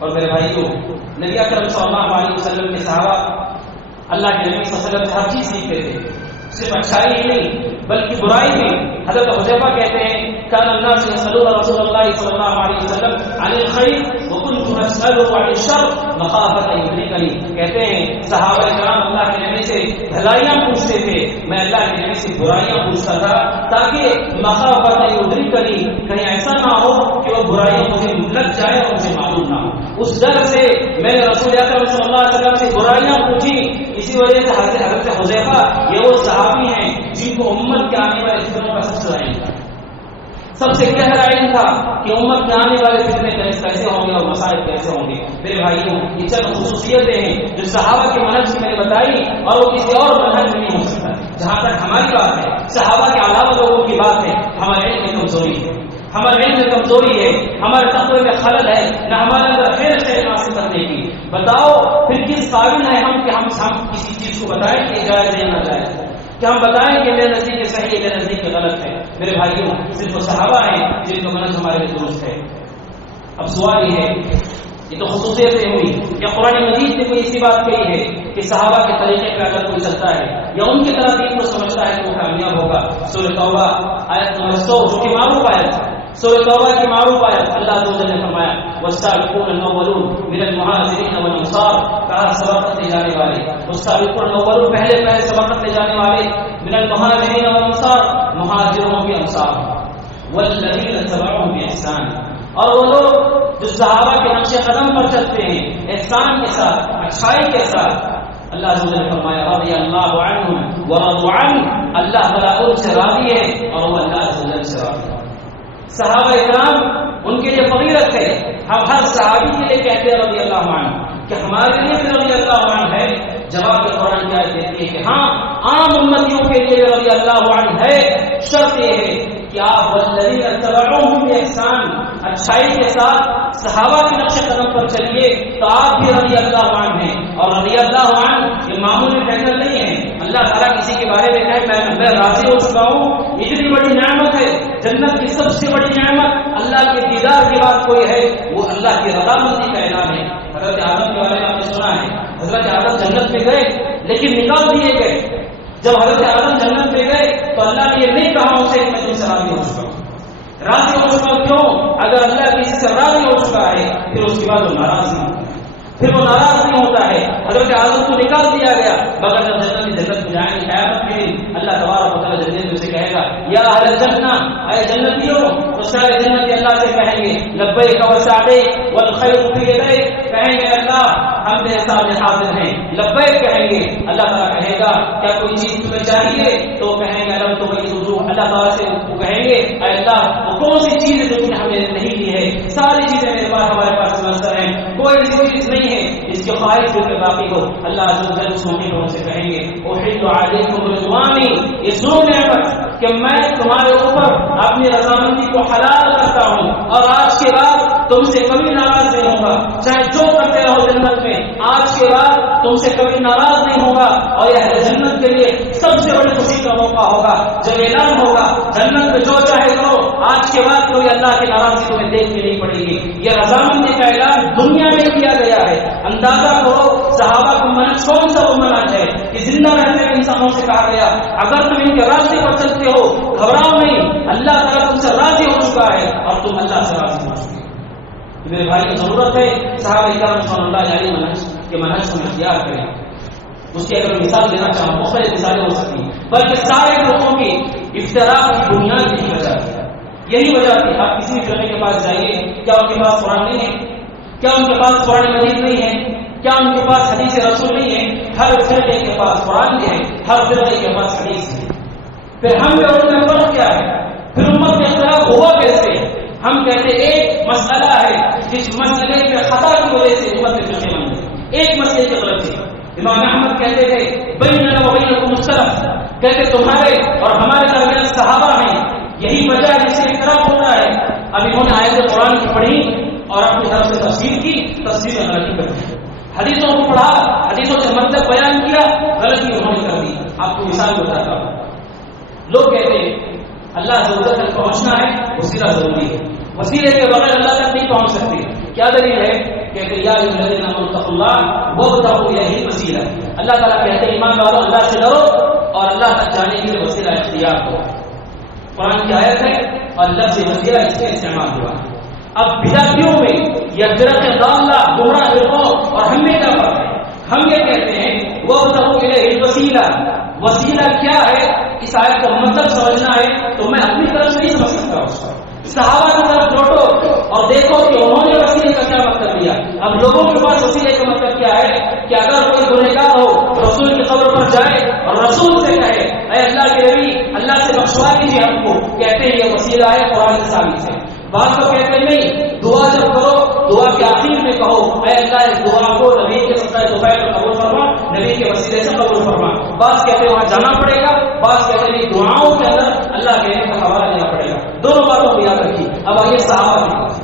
اور میرے بھائیوں نبی اکرم صلی اللہ علیہ وسلم کے صحابہ اللہ کے نبی صلی اللہ علیہ وسلم سے ہر چیز سیکھتے تھے، صرف اچھائی ہی نہیں بلکہ برائی بھی۔ حضرت حذیفہ کہتے ہیں كان الناس يسألون رسول الله صلى الله عليه وسلم عن الخير وكنت أسأله عن الشر مخافة أن يدركني، کہتے ہیں صحابہ کرام اللہ کے نبی سے بھلائیاں پوچھتے تھے، میں اللہ کے نبی سے برائیاں پوچھتا تھا تاکہ مخافة أن يدركني، کہیں ایسا نہ ہو کہ وہ برائیاں مجھے لگ جائے اور مجھے معلوم نہ ہو، اس ڈر سے میں نے رسول اکرم صلی اللہ علیہ وسلم سے برائیاں پوچھی۔ اسی وجہ سے حضرت حذیفہ یہ وہ صحابی ہیں جن کو امت کے آنے والے فتنوں کا سب سے علم تھا، سب سے گہرا علم تھا کہ امت میں آنے والے فتنے کیسے ہوں گے اور مسائل کیسے ہوں گے۔ میرے بھائیوں یہ چند خصوصیتیں ہیں جو صحابہ کے منہج میں نے بتائی اور وہ کسی اور منہج میں نہیں ہو سکتا۔ جہاں تک ہماری بات ہے صحابہ کے علاوہ لوگوں کی بات ہے، ہمارے علم میں کمزوری ہے، ہمارے علم میں کمزوری ہے، ہمارے تقوی میں خلل ہے، نہ ہمارے اندر خیر شہر حاصل کرنے کی۔ بتاؤ پھر کس قابل ہے ہم کہ ہم کسی چیز کو بتائیں کہ جائز ہے یا نہ جائز ہے، کہ ہم بتائیں کہ میرے نزدیک صحیح ہے میرے نزدیک غلط ہے۔ میرے بھائیوں صرف صحابہ ہیں جن کا منہج ہمارے لیے درست ہے۔ اب سوال یہ ہے، یہ تو خصوصیتیں ہوئی، یا قرآن مجید نے کوئی ایسی بات کہی ہے کہ صحابہ کے طریقے پہ اگر کوئی چلتا ہے یا ان کی طرح دین کو سمجھتا ہے تو وہ کامیاب ہوگا۔ سورہ توبہ آیت نمبر 100 جو کہ معروف آیت ہے، سورہ توبہ کی معروف آیت، اللہ تعالی نے فرمایا والسابقون الاولون من المہاجرین والانصار، کہا سبقت لے جانے والے، والسابقون الاولون پہلے سبقت لے جانے والے، من المہاجرین والانصار مہاجروں کے انصار، والذین تبعوهم باحسان، اور وہ لوگ جو صحابہ کے نقش قدم پر چلتے ہیں احسان کے ساتھ، اچھائی کے ساتھ۔ اللہ تعالی نے فرمایا رضی اللہ عنہم ورضوا عنہ، اللہ تعالیٰ ان سے راضی ہے اور وہ اللہ تعالی سے راضی ہے۔ صحابہ اکرام ان کے لیے فضیلت ہے، ہم ہر صحابی کے لیے کہتے ہیں رضی اللہ عنہ کہ ہمارے لیے بھی رضی اللہ عنہ ہے۔ جواب قرآن کی آیت دیتی ہے کہ ہاں عام امتیوں کے لیے رضی اللہ عنہ ہے، شرط یہ ہے کہ آپ والذین اتبعوهم باحسان، اچھائی کے ساتھ صحابہ کے نقش قدم پر چلیے تو آپ بھی رضی اللہ عنہ ہیں۔ اور رضی اللہ عنہ یہ معمولی فیصلہ نہیں ہے، اللہ تعالیٰ کسی کے بارے میں کہے میں راضی ہو چکا ہوں، اتنی بڑی نعمت ہے، جنت کی سب سے بڑی نعمت اللہ کے دیدار کے بعد کوئی ہے وہ اللہ کی رضامندی کا اعلان ہے۔ حضرت آدم کے بارے میں آپ نے سنا ہے، حضرت آدم جنت میں گئے لیکن نکال دیے گئے۔ جب حضرت آدم جنت میں گئے تو اللہ نے یہ نہیں کہا ان سے میں تم سے راضی ہو چکا ہوں۔ راضی ہو چکا کیوں؟ اگر اللہ کسی سے راضی ہو چکا ہے پھر اس کے بعد وہ ناراض نہیں ہوتا، پھر وہ ناراض نہیں ہوتا ہے. حضرت آدم کو نکال دیا گیا مگر جب جنت میں جائیں گے قیامت کے دن اللہ تبارک و تعالیٰ جنت میں سے کہے گا یا اہل الجنہ، اے جنتیوں، تو سارے جنتی اللہ سے کہیں گے لبیک و سعدیک والخیر فی یدیک، کہیں گے اللہ ہم تیرے سامنے حاضر ہیں. لبیک کہیں گے. اللہ تعالیٰ کہے گا کیا کوئی چیز تمہیں چاہیے؟ تو کہیں گے الم تمہیں اللہ تعالیٰ سے وہ کہیں گے اے اللہ وہ کون سی چیز ہے جو تم نے ہمیں نہیں دی ہے؟ ساری چیزیں میرے پاس ہمارے پاس میسر ہیں، کوئی ایسی چیز نہیں ہے اس کی خواہش جو کہ باقی ہو. اللہ عز و جل اس موقع پر سے کہیں گے احل علیکم رضوانی، یہ سنو نعمت کہ میں تمہارے اوپر اپنی رضامندی کو حلال کرتا ہوں اور آج کے بعد تم سے کبھی ناراض نہیں ہوگا. چاہے جو کرتے رہو جنت میں، آج کے بعد تم سے کبھی ناراض نہیں ہوگا. اور یہ اہل جنت کے لیے سب سے بڑی خوشی کا موقع ہوگا جب اعلان ہوگا جنت میں جو چاہے کرو، آج کے بعد کوئی اللہ کی ناراضگی تمہیں دیکھنی نہیں پڑے گی. یہ رضامندی کا اعلان دنیا میں کیا گیا ہے. اندازہ کرو صحابہ کا منہج کون سا وہ منہج ہے کہ زندہ رہتے ہوئے انسانوں سے کہا گیا اگر تم ان کے راستے پر چلتے ہو گھبراؤ نہیں، اللہ تعالیٰ تم سے راضی ہو چکا ہے اور تم اللہ سے راضی ہو چکے. میرے بھائی کی ضرورت ہے صحابہ کرام رضوان اللہ علیہ منہج کے منہج کو اختیار کریں. اس کی اگر مثال دینا چاہوں مختلف مثالیں ہو سکتی ہیں، بلکہ سارے لوگوں کی افتراق کی بنیاد یہی وجہ ہے. یہی وجہ ہے. آپ کسی بھی فرقے کے پاس جائیے، کیا ان کے پاس قرآن نہیں ہے؟ کیا ان کے پاس قرآن مجید نہیں ہے؟ کیا ان کے پاس حدیث رسول نہیں ہے؟ ہر فرقے کے پاس قرآن ہے، ہر فرقے کے پاس حدیث ہے. پھر ہم میں ان میں فرق کیا ہے؟ پھر امت میں اختلاف ہوا کیسے؟ ہم کہتے ایک مسئلہ ہے جس مسئلے میں خطا کی وجہ سے امت میں فرقے بن گئے. ایک مسئلے کی غلطی. امام احمد کہتے تھے بیننا و بینکم السلف، کہتے تمہارے اور ہمارے درمیان صحابہ ہیں، یہی وجہ ہے جس سے اختلاف ہوتا ہے. اب انہوں نے آیت قرآن کی پڑھی اور اپنی طرف سے تفسیر کی، تفسیر میں غلطی کر دی. حدیثوں کو پڑھا، حدیثوں سے مطلب بیان کیا، غلطی انہوں نے کر دی. آپ کو مثال بتاتا ہوں. لوگ کہتے ہیں اللہ ضرورت تک پہنچنا ہے، وسیلہ ضروری ہے، وسیلے کے بغیر اللہ تک نہیں پہنچ سکتے. کیا دلیل ہے؟ کہتے یا ایھا الذین آمنوا اتقوا اللہ وابتغوا الیہ الوسیلہ. اللہ تعالیٰ کہتے ہیں ایمان والو اللہ سے ڈرو اور اللہ تک جانے کے لیے وسیلہ اختیار کرو. قرآن کی آیت ہے اور لفظ وسیلہ اس سے استعمال ہوا. اب بدعتیوں میں یا فرق ضالہ گمراہ فرقوں اور ہم میں کیا فرق ہے؟ ہم یہ کہتے ہیں وابتغوا الیہ الوسیلہ. وسیلہ کیا ہے؟ اس آیت کا مطلب سمجھنا ہے تو میں اپنی طرف سے نہیں سمجھ سکتا اس کو. صحابہ کی طرف لوٹو اور دیکھو کہ انہوں نے وسیلے کا کیا مطلب دیا. اب لوگوں کے پاس وسیلے کا مطلب کیا ہے کہ اگر کوئی گنہگار ہو رسول کی قبر پر جائے اور رسول سے کہے اے اللہ کے نبی اللہ سے بخشوا دیجیے ہم کو، کہتے ہیں یہ وسیلہ ہے قرآن سے ثابت ہے. بعض تو کہتے ہیں نہیں، دعا جب کرو دعا کے آخر میں کہو اے اللہ اس دعا کو نبی کے صدقہ دوپہر میں قبول فرما، نبی کے وسیلے سے قبول فرما. بعض کہتے ہیں وہاں جانا پڑے گا، بعض کہتے ہیں دعاؤں کے اندر اللہ کے کا حوالہ دینا پڑے گا. دونوں باتوں کو یاد رکھیے. اب آئیے صحابہ کی طرف.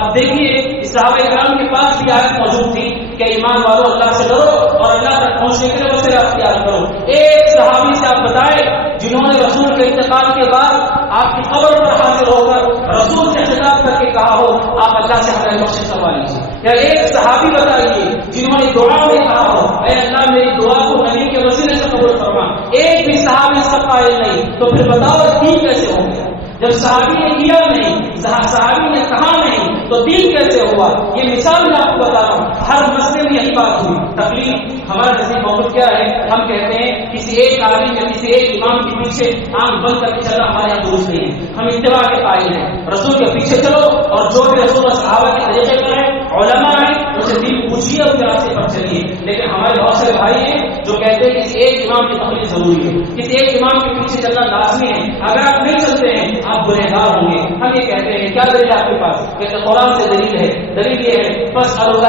اب دیکھیے صحابہ کرام کے پاس بھی آیت موجود تھی کہ ایمان والو اللہ سے ڈرو اور اللہ تک پہنچنے کے لیے وسیلہ اختیار کرو. ایک صحابی سے آپ بتائیں جنہوں نے رسول کے انتقال کے بعد آپ کی قبر پر حاضر ہو کر رسول سے خطاب کر کے کہا ہو آپ اللہ سے ہمیں بخشش کروا لیجیے. یا ایک صحابی بتائیے جنہوں نے دعا میں کہا ہو اے اللہ میری دعا کو نبی کے وسیلے سے قبول فرما. ایک بھی صحابی اس کا قائل نہیں. تو پھر بتاؤ دین کیسے ہو گیا؟ جب صحابی نے کیا نہیں، صحابی نے کہا نہیں تو دین کیسے ہوا؟ یہ مثال میں آپ کو بتا رہا ہوں. ہر مسئلے میں یہی بات ہوئی. تکلیف ہمارا جیسے موقف کیا ہے؟ ہم کہتے ہیں کسی ایک عالم یا کسی ایک امام کے پیچھے آنکھ بند کر کے چلنا ہمارے یہاں درست نہیں ہے. ہم اتباع کے قائل ہیں. رسول کے پیچھے چلو اور جو بھی رسول اور صحابہ کے طریقے پر ہیں، علماء ہیں، اسے دین پوچھیے اور کے راستے پر چلیے. لیکن ہمارے بہت سارے بھائی ہیں جو کہتے ہیں کسی ایک امام کی تقلید ضروری ہے، کسی ایک امام کے پیچھے چلنا لازمی ہے، اگر آپ نہیں چلتے ہیں آپ گنہگار ہوں گے. ہم یہ کہتے ہیں کیا دلیل آپ کے پاس؟ کہتے ہیں قرآن سے دلیل ہے. دلیل یہ ہے بس اللہ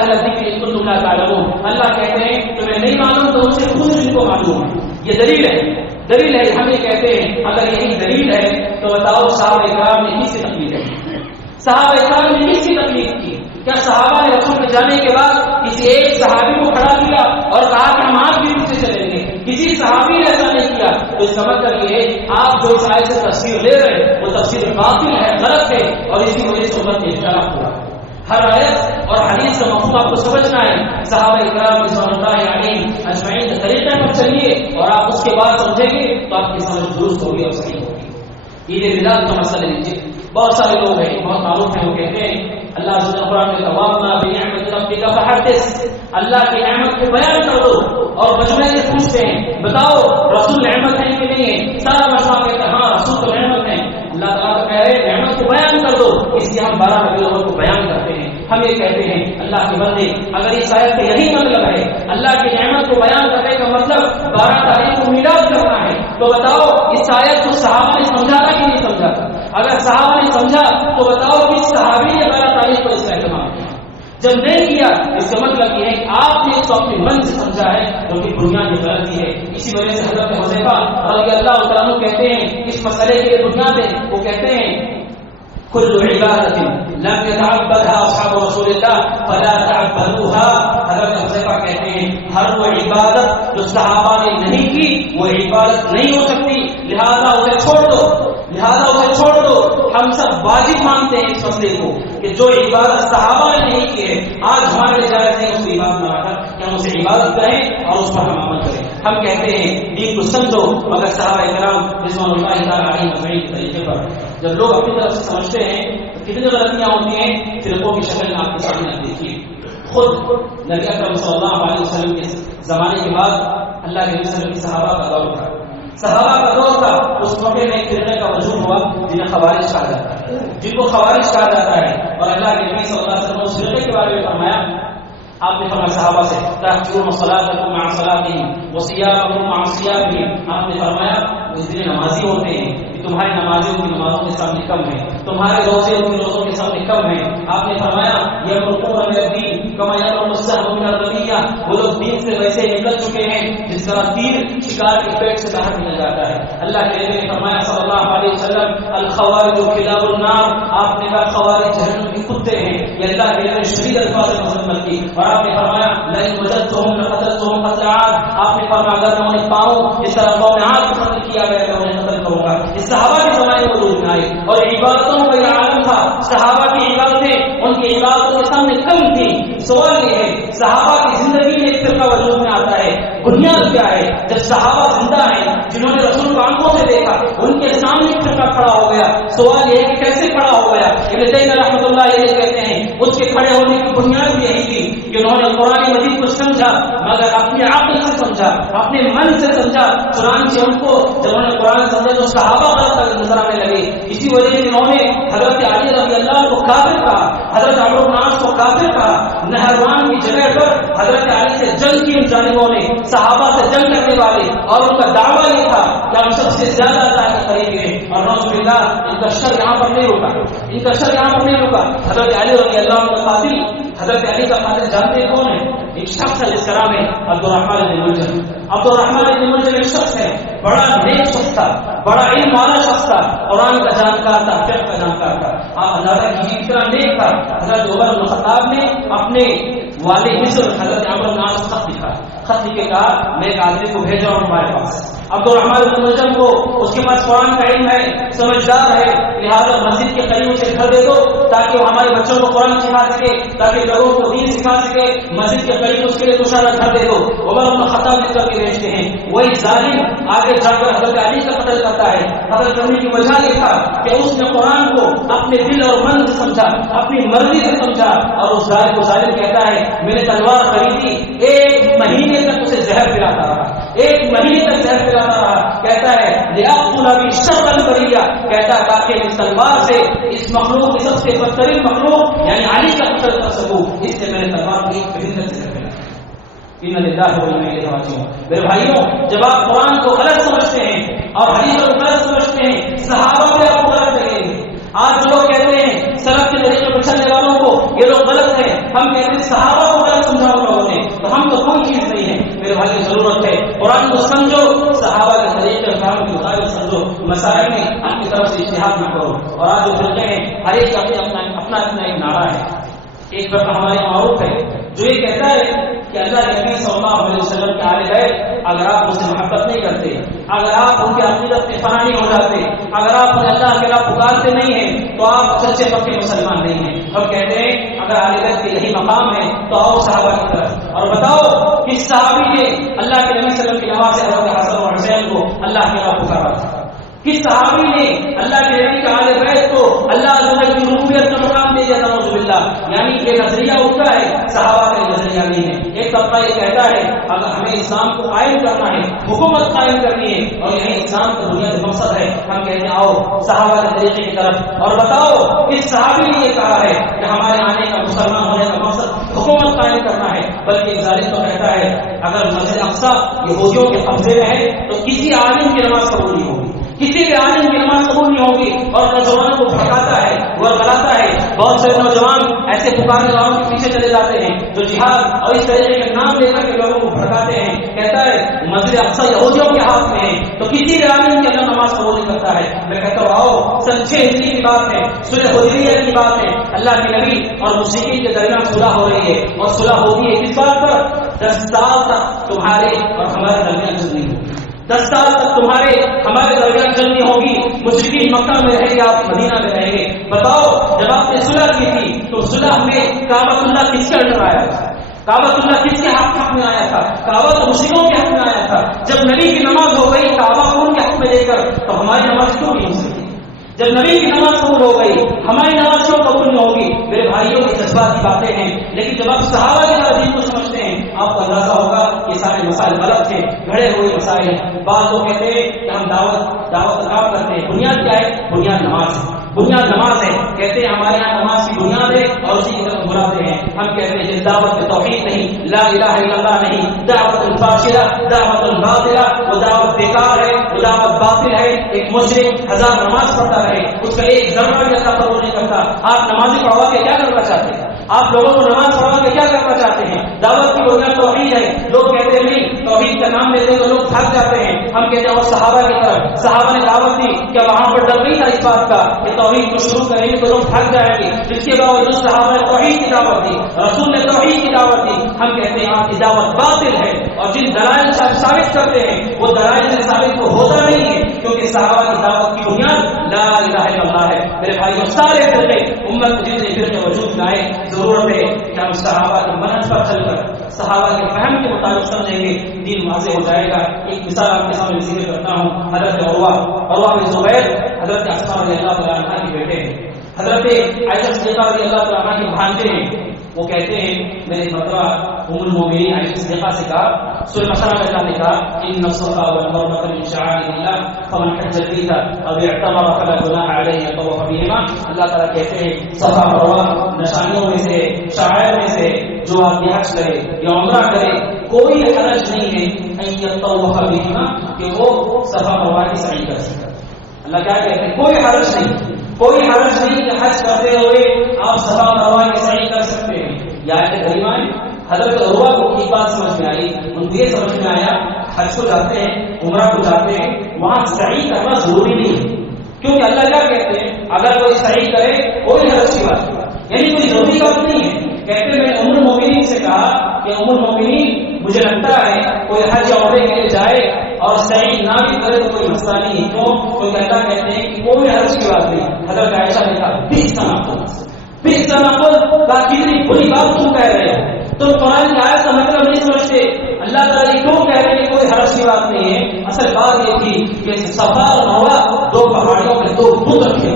اللہ کہتے ہیں تمہیں نہیں معلوم تو ان سے خود ان کو معلوم ہے. یہ دلیل ہے. دلیل ہے. ہم یہ کہتے ہیں اگر یہی دلیل ہے تو بتاؤ صحابہ کرام نے کس کی تکلیف ہے؟ صحابہ کرام نے کس کی تکلیف کی؟ کیا صحابہ نے رسول کے جانے کے بعد کسی ایک صحابی کو کھڑا کیا اور کہا کہ ہم آپ بھی پیچھے چلیں گے؟ کسی صحابی نے ایسا نہیں کیا. تو اس کا مطلب یہ ہے آپ جو اس آیت سے تفسیر لے رہے ہیں وہ تفسیر باطل ہے، غلط ہے، اور اسی وجہ سے امت میں اختلاف ہوا. ہر آیت اور حدیث کا مفہوم آپ کو سمجھنا ہے. صحابہ کرام رضوان اللہ علیہم اجمعین کے طریقے پر چلیے اور آپ اس کے بعد سمجھیں گے تو آپ کی سمجھ درست ہوگی اور صحیح ہوگی. عید میلاد کا مسئلہ لیجیے. بہت سارے لوگ ہیں بہت معروف ہیں، وہ کہتے ہیں اللہ قرآن میں توابنا بنعمت ربک ربک فحدث، اللہ کی نعمت کو بیان کر دو. اور مجمع سے پوچھتے ہیں بتاؤ رسول نعمت ہے کہ نہیں ہے؟ سارا مجمع کہتا ہے ہاں رسول تو نعمت ہے. اللہ تعالیٰ کہہ رہے نعمت کو بیان کر دو، اس لیے ہم 12 ربیع الاول کو بیان کرتے ہیں. ہم یہ کہتے ہیں اللہ کے بندے اگر اس آیت کا یہی مطلب ہے اللہ کی نعمت کو بیان کرنے کا مطلب 12 تاریخ کو میلاد کرنا ہے، تو بتاؤ اس آیت کو صحابہ نے سمجھا تھا کہ نہیں سمجھا تھا؟ اگر صحابہ نے سمجھا تو بتاؤ کس صحابی نے 12 تاریخ کو اس کا اہتمام کیا؟ جب نہیں کیا اس کا مطلب یہ ہے کہ آپ نے اس کو اپنے من سے سمجھا ہے جو کہ بنیادی غلطی ہے. اسی وجہ سے حضرت حذیفہ رضی اللہ تعالیٰ عنہ کہتے ہیں اس مسئلے کی بنیاد ہے، وہ کہتے ہیں كل عبادة لم يتعبدها اصحاب رسول الله فلا تعبدوها. حضرت حذیفہ کہتے ہیں ہر وہ عبادت جو صحابہ نے نہیں کی وہ عبادت نہیں ہو سکتی، لہذا اسے چھوڑ دو، لہذا اسے چھوڑ دو. ہم سب واجب مانتے ہیں اس مسئلے کو کہ جو عبادت صحابہ نے نہیں کی ہے آج ہمارے لیے جائز نہیں اس کی عبادت بنا کر کہ ہم اسے عبادت کریں اور اس پر ہم عمل کریں. ہم کہتے ہیں دین کو سمجھو مگر صحابہ کرام رضوان اللہ تعالی علیہم اجمعین کے طریقے پر. جب لوگ اپنی طرف سے سمجھتے ہیں تو کتنی غلطیاں ہوتی ہیں فرقوں کی شکل میں آپ کے سامنے دیکھیے. خود نبی اکرم صلی اللہ علیہ وسلم کے زمانے کے بعد اللہ کے نبی صلی اللہ علیہ وسلم کی صحابہ کا دور تھا، صحابہ کا دور تھا. اس موقع میں ایک فرقے کا وجود ہوا جنہیں خوارج کہا جاتا ہے، جن کو خوارج کہا جاتا ہے. اور اللہ کے نبی صلی اللہ علیہ وسلم اس فرقے کے بارے میں فرمایا، آپ نے فرمایا صحابہ سے تحقیرون صلاتکم مع صلاتہم وصیامکم مع صیامہم. آپ نے فرمایا وہ اتنے نمازی ہوتے ہیں کہ تمہاری نمازیں ان کی نمازوں کے سامنے کم ہیں، تمہارے روزے ان کے روزوں کے سامنے کم ہیں. آپ نے فرمایا یمرقون من الدین کما یمرق السهم من الرمیہ، وہ لوگ دین سے ویسے نکل چکے ہیں جس طرح تیر شکار کے پیٹ سے باہر نکل جاتا ہے. اللہ کے نبی نے فرمایا صلی اللہ علیہ وسلم الخوارج کلاب النار. آپ نے کہا خوارج جہنم کے کتے ہیں. یہ اللہ کے نبی نے شدید الفاظ میں مذمت کی. اور آپ نے فرمایا لئن وجدتهم لقتلتهم قتل عاد. آپ نے فرمایا اگر میں انہیں پاؤں جس طرح قوم عاد کو قتل کیا گیا تو انہیں قتل کروں گا. اس صحابہ کے زمانے میں وجود میں آئے اور عبادتوں کا یہ عالم تھا. صحابہ کی عبادتیں ان کی عبادتوں کے سامنے کم تھی. سوال یہ ہے صحابہ کی زندگی میں ایک فرقہ وجود میں آتا ہے، بنیاد کیا ہے؟ جب صحابہ زندہ ہیں جنہوں نے رسول کو آنکھوں سے دیکھا ان کے سامنے ایک فرقہ کھڑا ہو گیا. سوال یہ ہے کہ کیسے کھڑا ہو گیا؟ ابن تیمیہ رحمۃ اللہ علیہ کہتے ہیں اس کے کھڑے ہونے کی بنیاد یہی تھی کہ انہوں نے قرآن مجید کو سمجھا مگر اپنے عقل سے سمجھا، اپنے من سے سمجھا. چنانچہ ان کو جب انہوں نے قرآن سمجھا تو صحابہ غلط نظر آنے لگے. اسی وجہ سے انہوں نے حضرت علی رضی اللہ کو کافر کہا، حضرت عمرو بن عاص کو کافر کہا. نہروان کی جگہ پر حضرت علی سے جنگ کی ان جانبوں نے، صحابہ سے جنگ کرنے والے، اور ان کا دعویٰ یہ تھا کہ ہم سب سے زیادہ اللہ کے قریب ہیں. اور نعوذ باللہ ان کا شر یہاں پر نہیں رکا، ان کا شر یہاں پر نہیں رکا. حضرت علی رضی اللہ عنہ کا قاتل، حضرت علی کا قاتل جانتے ہیں کون ہے؟ ایک شخص ہے جس کا نام ہے عبدالرحمن بن ملجم. عبدالرحمن بن ملجم ایک شخص ہے، بڑا نیک شخص تھا، بڑا علم والا شخص تھا، قرآن کا جانکار تھا، فقہ کا جانکار تھا. آپ اندازہ کیجیے کتنا نیک تھا. حضرت عمر بن الخطاب نے اپنے والد مصر حضرت عمرو بن عاص کو خط لکھا. خط لکھ کے کہا میں ایک آدمی کو بھیجا ہوں تمہارے پاس. عبدالرحمن بن ملجم کو اس کے پاس قرآن کا علم ہے، سمجھدار ہے، لہٰذا مسجد کے قریب اسے گھر دے دو تاکہ وہ ہمارے بچوں کو قرآن سکھا سکے، تاکہ لوگوں کو دین سکھا سکے. مسجد کے قریب اس کے لیے دوسرا گھر دے دو. عمر بن الخطاب لکھ کر کے بھیجتے ہیں. وہی ظالم آگے جا کر حضرت علی کا قتل کرتا ہے. قتل کرنے کی وجہ یہ تھا کہ اس نے قرآن کو اپنے دل اور من سے سمجھا، اپنی مرضی سے سمجھا. اور اس ظالم کو ظالم کہتا ہے میں نے تلوار خریدی، 1 مہینے تک اسے زہر پلاتا رہا، 1 مہینے تک زہر پلاتا رہا. کہتا ہے لِأَقْتُلَ بِالشَّرِّ الْبَرِيَّةِ، کہتا ہے تاکہ اس تلوار سے اس مخلوق کی سب سے بدترین مخلوق یعنی علی کا قتل کر سکوں، اس لیے میں نے تلوار کی فضیلت سے زہر پلایا. ان للہ و انا الیہ راجعون. میرے بھائیوں جب آپ قرآن کو غلط سمجھتے ہیں اور حدیث کو غلط سمجھتے ہیں، صحابہ بھی آپ کو غلط لگیں گے. آج لوگ کہتے ہیں سلف کے طریقے پر چلنے والوں کو یہ لوگ غلط ہیں، ہم کہتے ہیں صحابہ کو غلط سمجھا لوگوں نے تو ہم تو کوئی چیز نہیں ہے. میرے بھائی کی ضرورت ہے قرآن کو سمجھو، صحابہ کے طریقے فہم کے مطابق سمجھو، مسائل میں اپنی طرف سے اجتہاد نہ کرو. اور آج جو فرقے ہیں ہر ایک اپنا ایک نعرہ ہے. ایک فرقہ ہمارے معروف ہے جو یہ کہتا ہے کہ اللہ کے نبی صلی اللہ علیہ وسلم کے آل بیت اگر آپ اسے محبت نہیں کرتے، اگر آپ ان کے عقیدت میں فنا نہیں ہو جاتے، اگر آپ انہیں اللہ کے خلاف پکارتے نہیں ہیں تو آپ سچے پکے مسلمان نہیں ہیں. ہم کہتے ہیں اگر آل بیت کے یہی مقام ہے تو آؤ صحابہ کی طرف اور بتاؤ کس صحابی نے اللہ کے نبی صلی اللہ علیہ وسلم کی نماز سے حضرت حسن اور حسین کو اللہ کے خلاف پکارا تھا؟ کس صحابی نے اللہ کے نبی کے آل بیت کو اللہ کی ربوبیت کا مقام دے دیا تھا؟ نعوذ باللہ. اللہ، یعنی یہ نظریہ ان کا ہے، صحابہ کا نظریہ نہیں ہے۔ ایک طبقہ یہ کہتا ہے اگر ہمیں اسلام کو قائم کرنا ہے، حکومت قائم کرنی ہے اور یہی اسلام کا بنیادی مقصد ہے، ہم کہتے ہیں آؤ صحابہ کے طریقے کی طرف اور بتاؤ کس صحابی نے یہ کہا ہے کہ ہمارے آنے کا، مسلمان ہونے کا مقصد حکومت قائم کرنا ہے، بلکہ ایک ظالم تو کہتا ہے اگر مسجد اقصی یہودیوں کے قبضے میں ہے تو کسی عالم کی نماز قبول نہیں ہوگی، کسی بھی عالم کی نماز قبول نہیں ہوگی، اور نوجوانوں کو بھڑکاتا ہے، وہ غلاتا ہے۔ بہت سے نوجوان ایسے پکارنے والوں کے پیچھے چلے جاتے ہیں جو جہاد اور اس طریقے کے نام لے کر کے لوگوں کو بھڑکاتے ہیں، کہتا ہے مسجد اقصی یہودیوں کے ہاتھ میں ہے تو کسی بھی عالم کے اندر نماز قبول نہیں کرتا ہے۔ میں کہتا ہوں آؤ سن 6 ہجری کی بات ہے، صلح حدیبیہ کی بات ہے، اللہ کے نبی اور مشرکین کے درمیان صلح ہو رہی ہے، اور صلح ہوتی ہے کس بات پر؟ 10 سال تک تمہارے اور ہمارے درمیان جنگ نہیں ہوگی، 10 سال تک تمہارے ہمارے درمیان جنگ نہیں ہوگی، مشرکین مکہ میں رہیں گے، آپ مدینہ میں رہیں گے۔ بتاؤ جب آپ نے صلح کی تھی تو صلح میں کعبۃ اللہ کس کے انڈر آیا تھا؟ کعبۃ اللہ کس کے حق میں آیا تھا؟ کعبہ تو مشرکوں کے حق میں آیا تھا۔ جب نبی کی نماز ہو گئی کعبہ کو ان کے حق میں لے کر، تو ہماری نماز کیوں نہیں ہو سکتی؟ جب نبی کی نماز قبول ہو گئی ہماری نماز کیوں قبول نہیں ہوگی؟ میرے بھائیوں کی جذباتی باتیں ہیں، لیکن جب آپ صحابہ کے تعلیم کو سمجھتے ہیں آپ کو اندازہ ہوگا کہ سارے مسائل غلط تھے، گھڑے ہوئے مسائل ہیں۔ بعض لوگ کہتے ہیں کہ ہم دعوت کا کام کرتے ہیں، بنیاد کیا ہے؟ بنیاد نماز ہے، بنیاد نماز ہے، کہتے ہیں ہمارے یہاں نماز کی بنیاد ہے اور اسی کی طرف بلاتے ہیں۔ ہم کہتے ہیں جس دعوت میں توحید نہیں، لا الہ الا اللہ نہیں، دعوت الفاشلہ، دعوت الباطلہ، وہ دعوت بیکار ہے، وہ دعوت باطل ہے۔ ایک مشرک 1000 نماز پڑھتا رہے، اس کا ایک ذرہ بھی اللہ قبول نہیں کرتا۔ آپ نمازی پڑھوا کے کیا کرنا چاہتے ہیں؟ آپ لوگوں کو نماز پڑھوا کے کیا کرنا چاہتے ہیں؟ دعوت کی بنیاد توحید ہے، لوگ کہتے ہیں نہیں، توحید کا نام لیتے تو لوگ تھک جاتے ہیں۔ ہم کہتے ہیں وہ صحابہ کی طرف، صحابہ نے دعوت دی، کیا وہاں پر ڈر نہیں تھا اس بات کا کہ توحید کو شروع کریں گے تو لوگ تھک جائیں گے؟ اس کے باوجود صحابہ نے توحید کی دعوت دی، رسول نے توحید کی دعوت دی۔ ہم کہتے ہیں آپ کی دعوت باطل ہے، اور جن دلائل سے آپ ثابت کرتے ہیں وہ دلائل سے ثابت تو ہوتا نہیں ہے، کیونکہ صحابہ کی دعوت کی بنیاد لا الہ الا اللہ ہے۔ میرے بھائیوں سارے فرقے امت کے جتنے فرقے وجود میں آئے، ضرورت ہے کہ ہم صحابہ کے منہج پر چل کر صحابہ کے فہم کے مطابق سمجھیں گے، دین واضح ہو جائے گا۔ ایک مثال آپ کے سامنے ذکر کرتا ہوں، حضرت عروہ بن زبیر حضرت اسماء رضی اللہ تعالیٰ عنہ کے بیٹے ہیں، حضرت عائشہ صدیقہ رضی اللہ تعالیٰ عنہ کے بھانجے ہیں۔ وہ کہتے ہیں میں نے مرتبہ ام المؤمنین عائشہ صدیقہ سے کہا، سورہ بقرہ میں اللہ نے کہا ان الصفا والمروہ من شعائر اللہ فمن حج البیت او اعتمر فلا جناح علیہ ان يطوف بهما۔ اللہ تعالیٰ کہتے ہیں صفا مروہ نشانیوں میں سے، شعائر میں سے، جو آدمی حج کرے یا عمرہ کرے کوئی حرج نہیں ہے ان يطوف بهما کہ وہ صفا مروہ کی سعی کر سکے۔ اللہ کیا کہتے ہیں؟ کوئی حرج نہیں، کوئی حرج نہیں کہ حج کرتے ہوئے آپ صفا مروہ کی سعی کر سکتے ہیں۔ یا کریمہ حضرت عروہ کو ایک بات سمجھ میں آئی، ان کو یہ سمجھ میں آیا حج کو جاتے ہیں، عمرہ کو جاتے ہیں، وہاں سعی کرنا ضروری نہیں ہے، کیونکہ اللہ کیا کہتے ہیں اگر کوئی سعی کرے کوئی حرج کی بات نہیں، یعنی کوئی ضروری بات نہیں ہے۔ کہتے میں نے ام المؤمنین سے کہا کہ ام المؤمنین مجھے لگتا ہے کوئی حج یا عمرے کے لیے جائے اور سعی نہ بھی کرے تو کوئی مسئلہ نہیں ہے، کیوں؟ کوئی کہتا کہتے ہیں کہ کوئی حرج کی بات نہیں۔ حضرت عائشہ نے کہا پھر کتنی بری بات تم کہہ رہے ہو، تم قرآن کی آیت کا مطلب نہیں سمجھتے، اللہ تعالیٰ کیوں کہہ رہے ہیں کوئی حرج کی بات نہیں ہے؟ اصل بات یہ تھی کہ صفا اور مروہ دو پہاڑیوں میں دو بت رکھے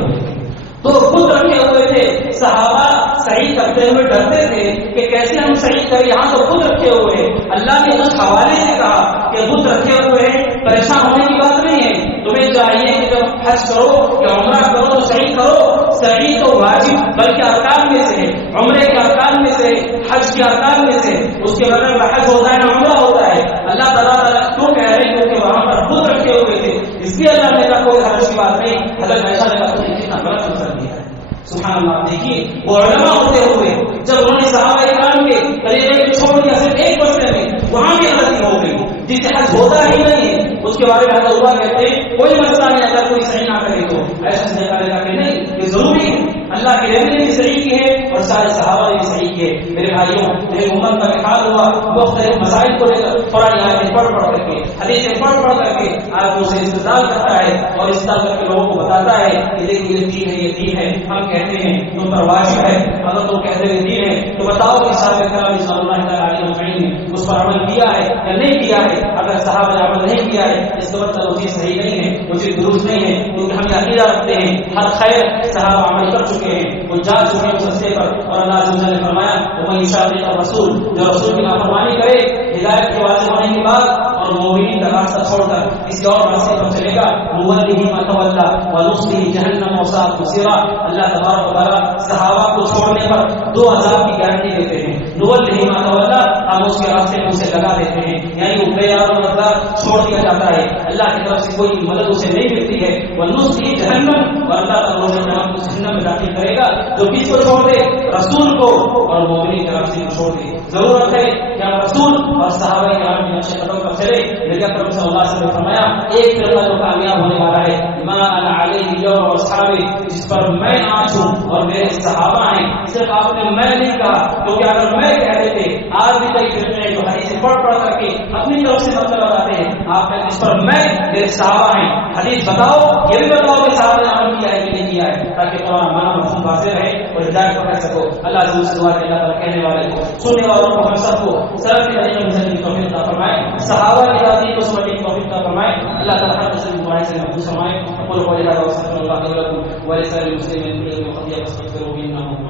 ہوئے تھے، صحابہ صحیح کرتے ہوئے ڈرتے تھے کہ کیسے ہم صحیح کریں، یہاں تو بت رکھے ہوئے ہیں۔ اللہ نے اس حوالے سے کہا کہ بت رکھے ہوئے ہیں، پریشان ہونے کی بات نہیں ہے، تمہیں چاہیے کہ جب حج کرو یا عمرہ کرو تو صحیح کرو۔ صحیح تو واجب بلکہ ارکان میں سے ہے، عمرے کے ارکان میں سے، حج کے ارکان میں سے، اس کے بغیر نہ حج ہوتا ہے نہ عمرہ ہوتا ہے۔ اللہ تعالیٰ کیوں کہہ رہے ہیں؟ کیونکہ وہاں پر خود رکھے ہوئے تھے، اس لیے اللہ نے کہا کوئی حرج کی بات نہیں۔ حضرت عائشہ نے کہا کتنا غلط مطلب دیا ہے، سبحان اللہ۔ دیکھیے وہ علماء ہوتے ہوئے جب انہوں نے صحابہ کرام کے طریقے کو چھوڑ دیا صرف ایک مسئلے میں، وہاں بھی غلطی ہو گئی، جس سے حج ہوتا ہی نہیں ہے اس کے بارے میں اللہ کہتے ہیں کوئی مسئلہ نہیں، اگر کوئی صحیح نہ کرے تو ایسا کہ نہیں، یہ ضروری ہے۔ اللہ کے نبی نے بھی صحیح کی ہے اور سارے صحابہ نے بھی صحیح کی ہے۔ میرے بھائیوں میری امت کا حال ہوا مختلف مسائل کو لے کر قرآن آیتیں پڑھ کر کے، حدیثیں پڑھ کر کے آدمی سے استدلال کرتا ہے اور استدلال کر کے لوگوں کو بتاتا ہے کہ دیکھیے یہ دین ہے، یہ دین ہے۔ ہم کہتے ہیں تم پر واجب ہے، اگر تم کہتے ہیں دین ہے تو بتاؤ کہ صحابہ کرام رضوان اللہ تعالی علیہم نے اس پر عمل کیا ہے یا نہیں کیا ہے۔ اگر صحابہ نے عمل نہیں کیا ہے اس کا مطلب وہ چیز صحیح نہیں ہے، وہ چیز درست نہیں ہے، کیونکہ ہم یہ عقیدہ رکھتے ہیں ہر خیر صحابہ عمل کر چکے ہیں، وہ جا چکے ہیں اس رستے پر، اور اللہ عز و جل نے فرمایا ومن یشاقق الرسول، جو رسول کی نافرمانی کرے ہدایت کے واضح ہونے کے بعد اور مومنین کا راستہ چھوڑ کر کسی اور راستے پر چلے گا نولہ ما تولی ونصلہ جہنم وساءت مصیرا، اللہ تبارک و تعالی صحابہ کو چھوڑنے پر 2 عذاب کی گارنٹی دیتے ہیں، نولہ ما تولی، ہم اس کے راستے میں اسے لگا دیتے ہیں، یعنی وہ بے یار و مددگار چھوڑ دیا جاتا ہے، اللہ کی طرف سے کوئی مدد اسے نہیں ملتی ہے، ونصلہ جہنم، اور اللہ تعالی روز قیامت کو جہنم میں داخل کرے گا، جو کس کو چھوڑ دے؟ رسول کو اور مومنین کے راستے کو چھوڑ دے۔ ضرورت ہے کہ ہم رسول اور صحابہ کرام کے نقش قدم پر چلے، نبی اکرم صلی اللہ علیہ وسلم نے فرمایا ایک فرقہ جو کامیاب ہونے والا ہے ما انا علیہ اليوم واصحابی، جس پر میں آج ہوں اور میرے صحابہ ہیں، صرف آپ نے میں نہیں کہا، کیونکہ اگر میں کہہ دیتے آج بھی کئی فرقے ہیں جو حدیث پڑھ کر کے اپنی طرف سے مطلب بتاتے ہیں، آپ نے اس پر میں میرے صحابہ ہیں، حدیث بتاؤ، یہ بھی بتاؤ کہ صحابہ نے عمل کیا ہے کہ نہیں کیا ہے، تاکہ قرآن مانا مفہوم واضح رہے اور ہدایت پکڑ سکو۔ اللہ عز و جل دعا کہ اللہ تعالیٰ کہنے والے کو سننے والوں کو ہم سب کو سلف کے طریقے میں چلنے کی توفیق عطا فرمائے، صحابہ کی راضی کو سمجھنے کی توفیق عطا فرمائے، اللہ تعالیٰ ہر قسم کی برائی سے محفوظ فرمائے۔ اقول قولی ھذا واستغفر اللہ لي ولكم ولسائر المسلمين من كل خطيئة فاستغفروه انه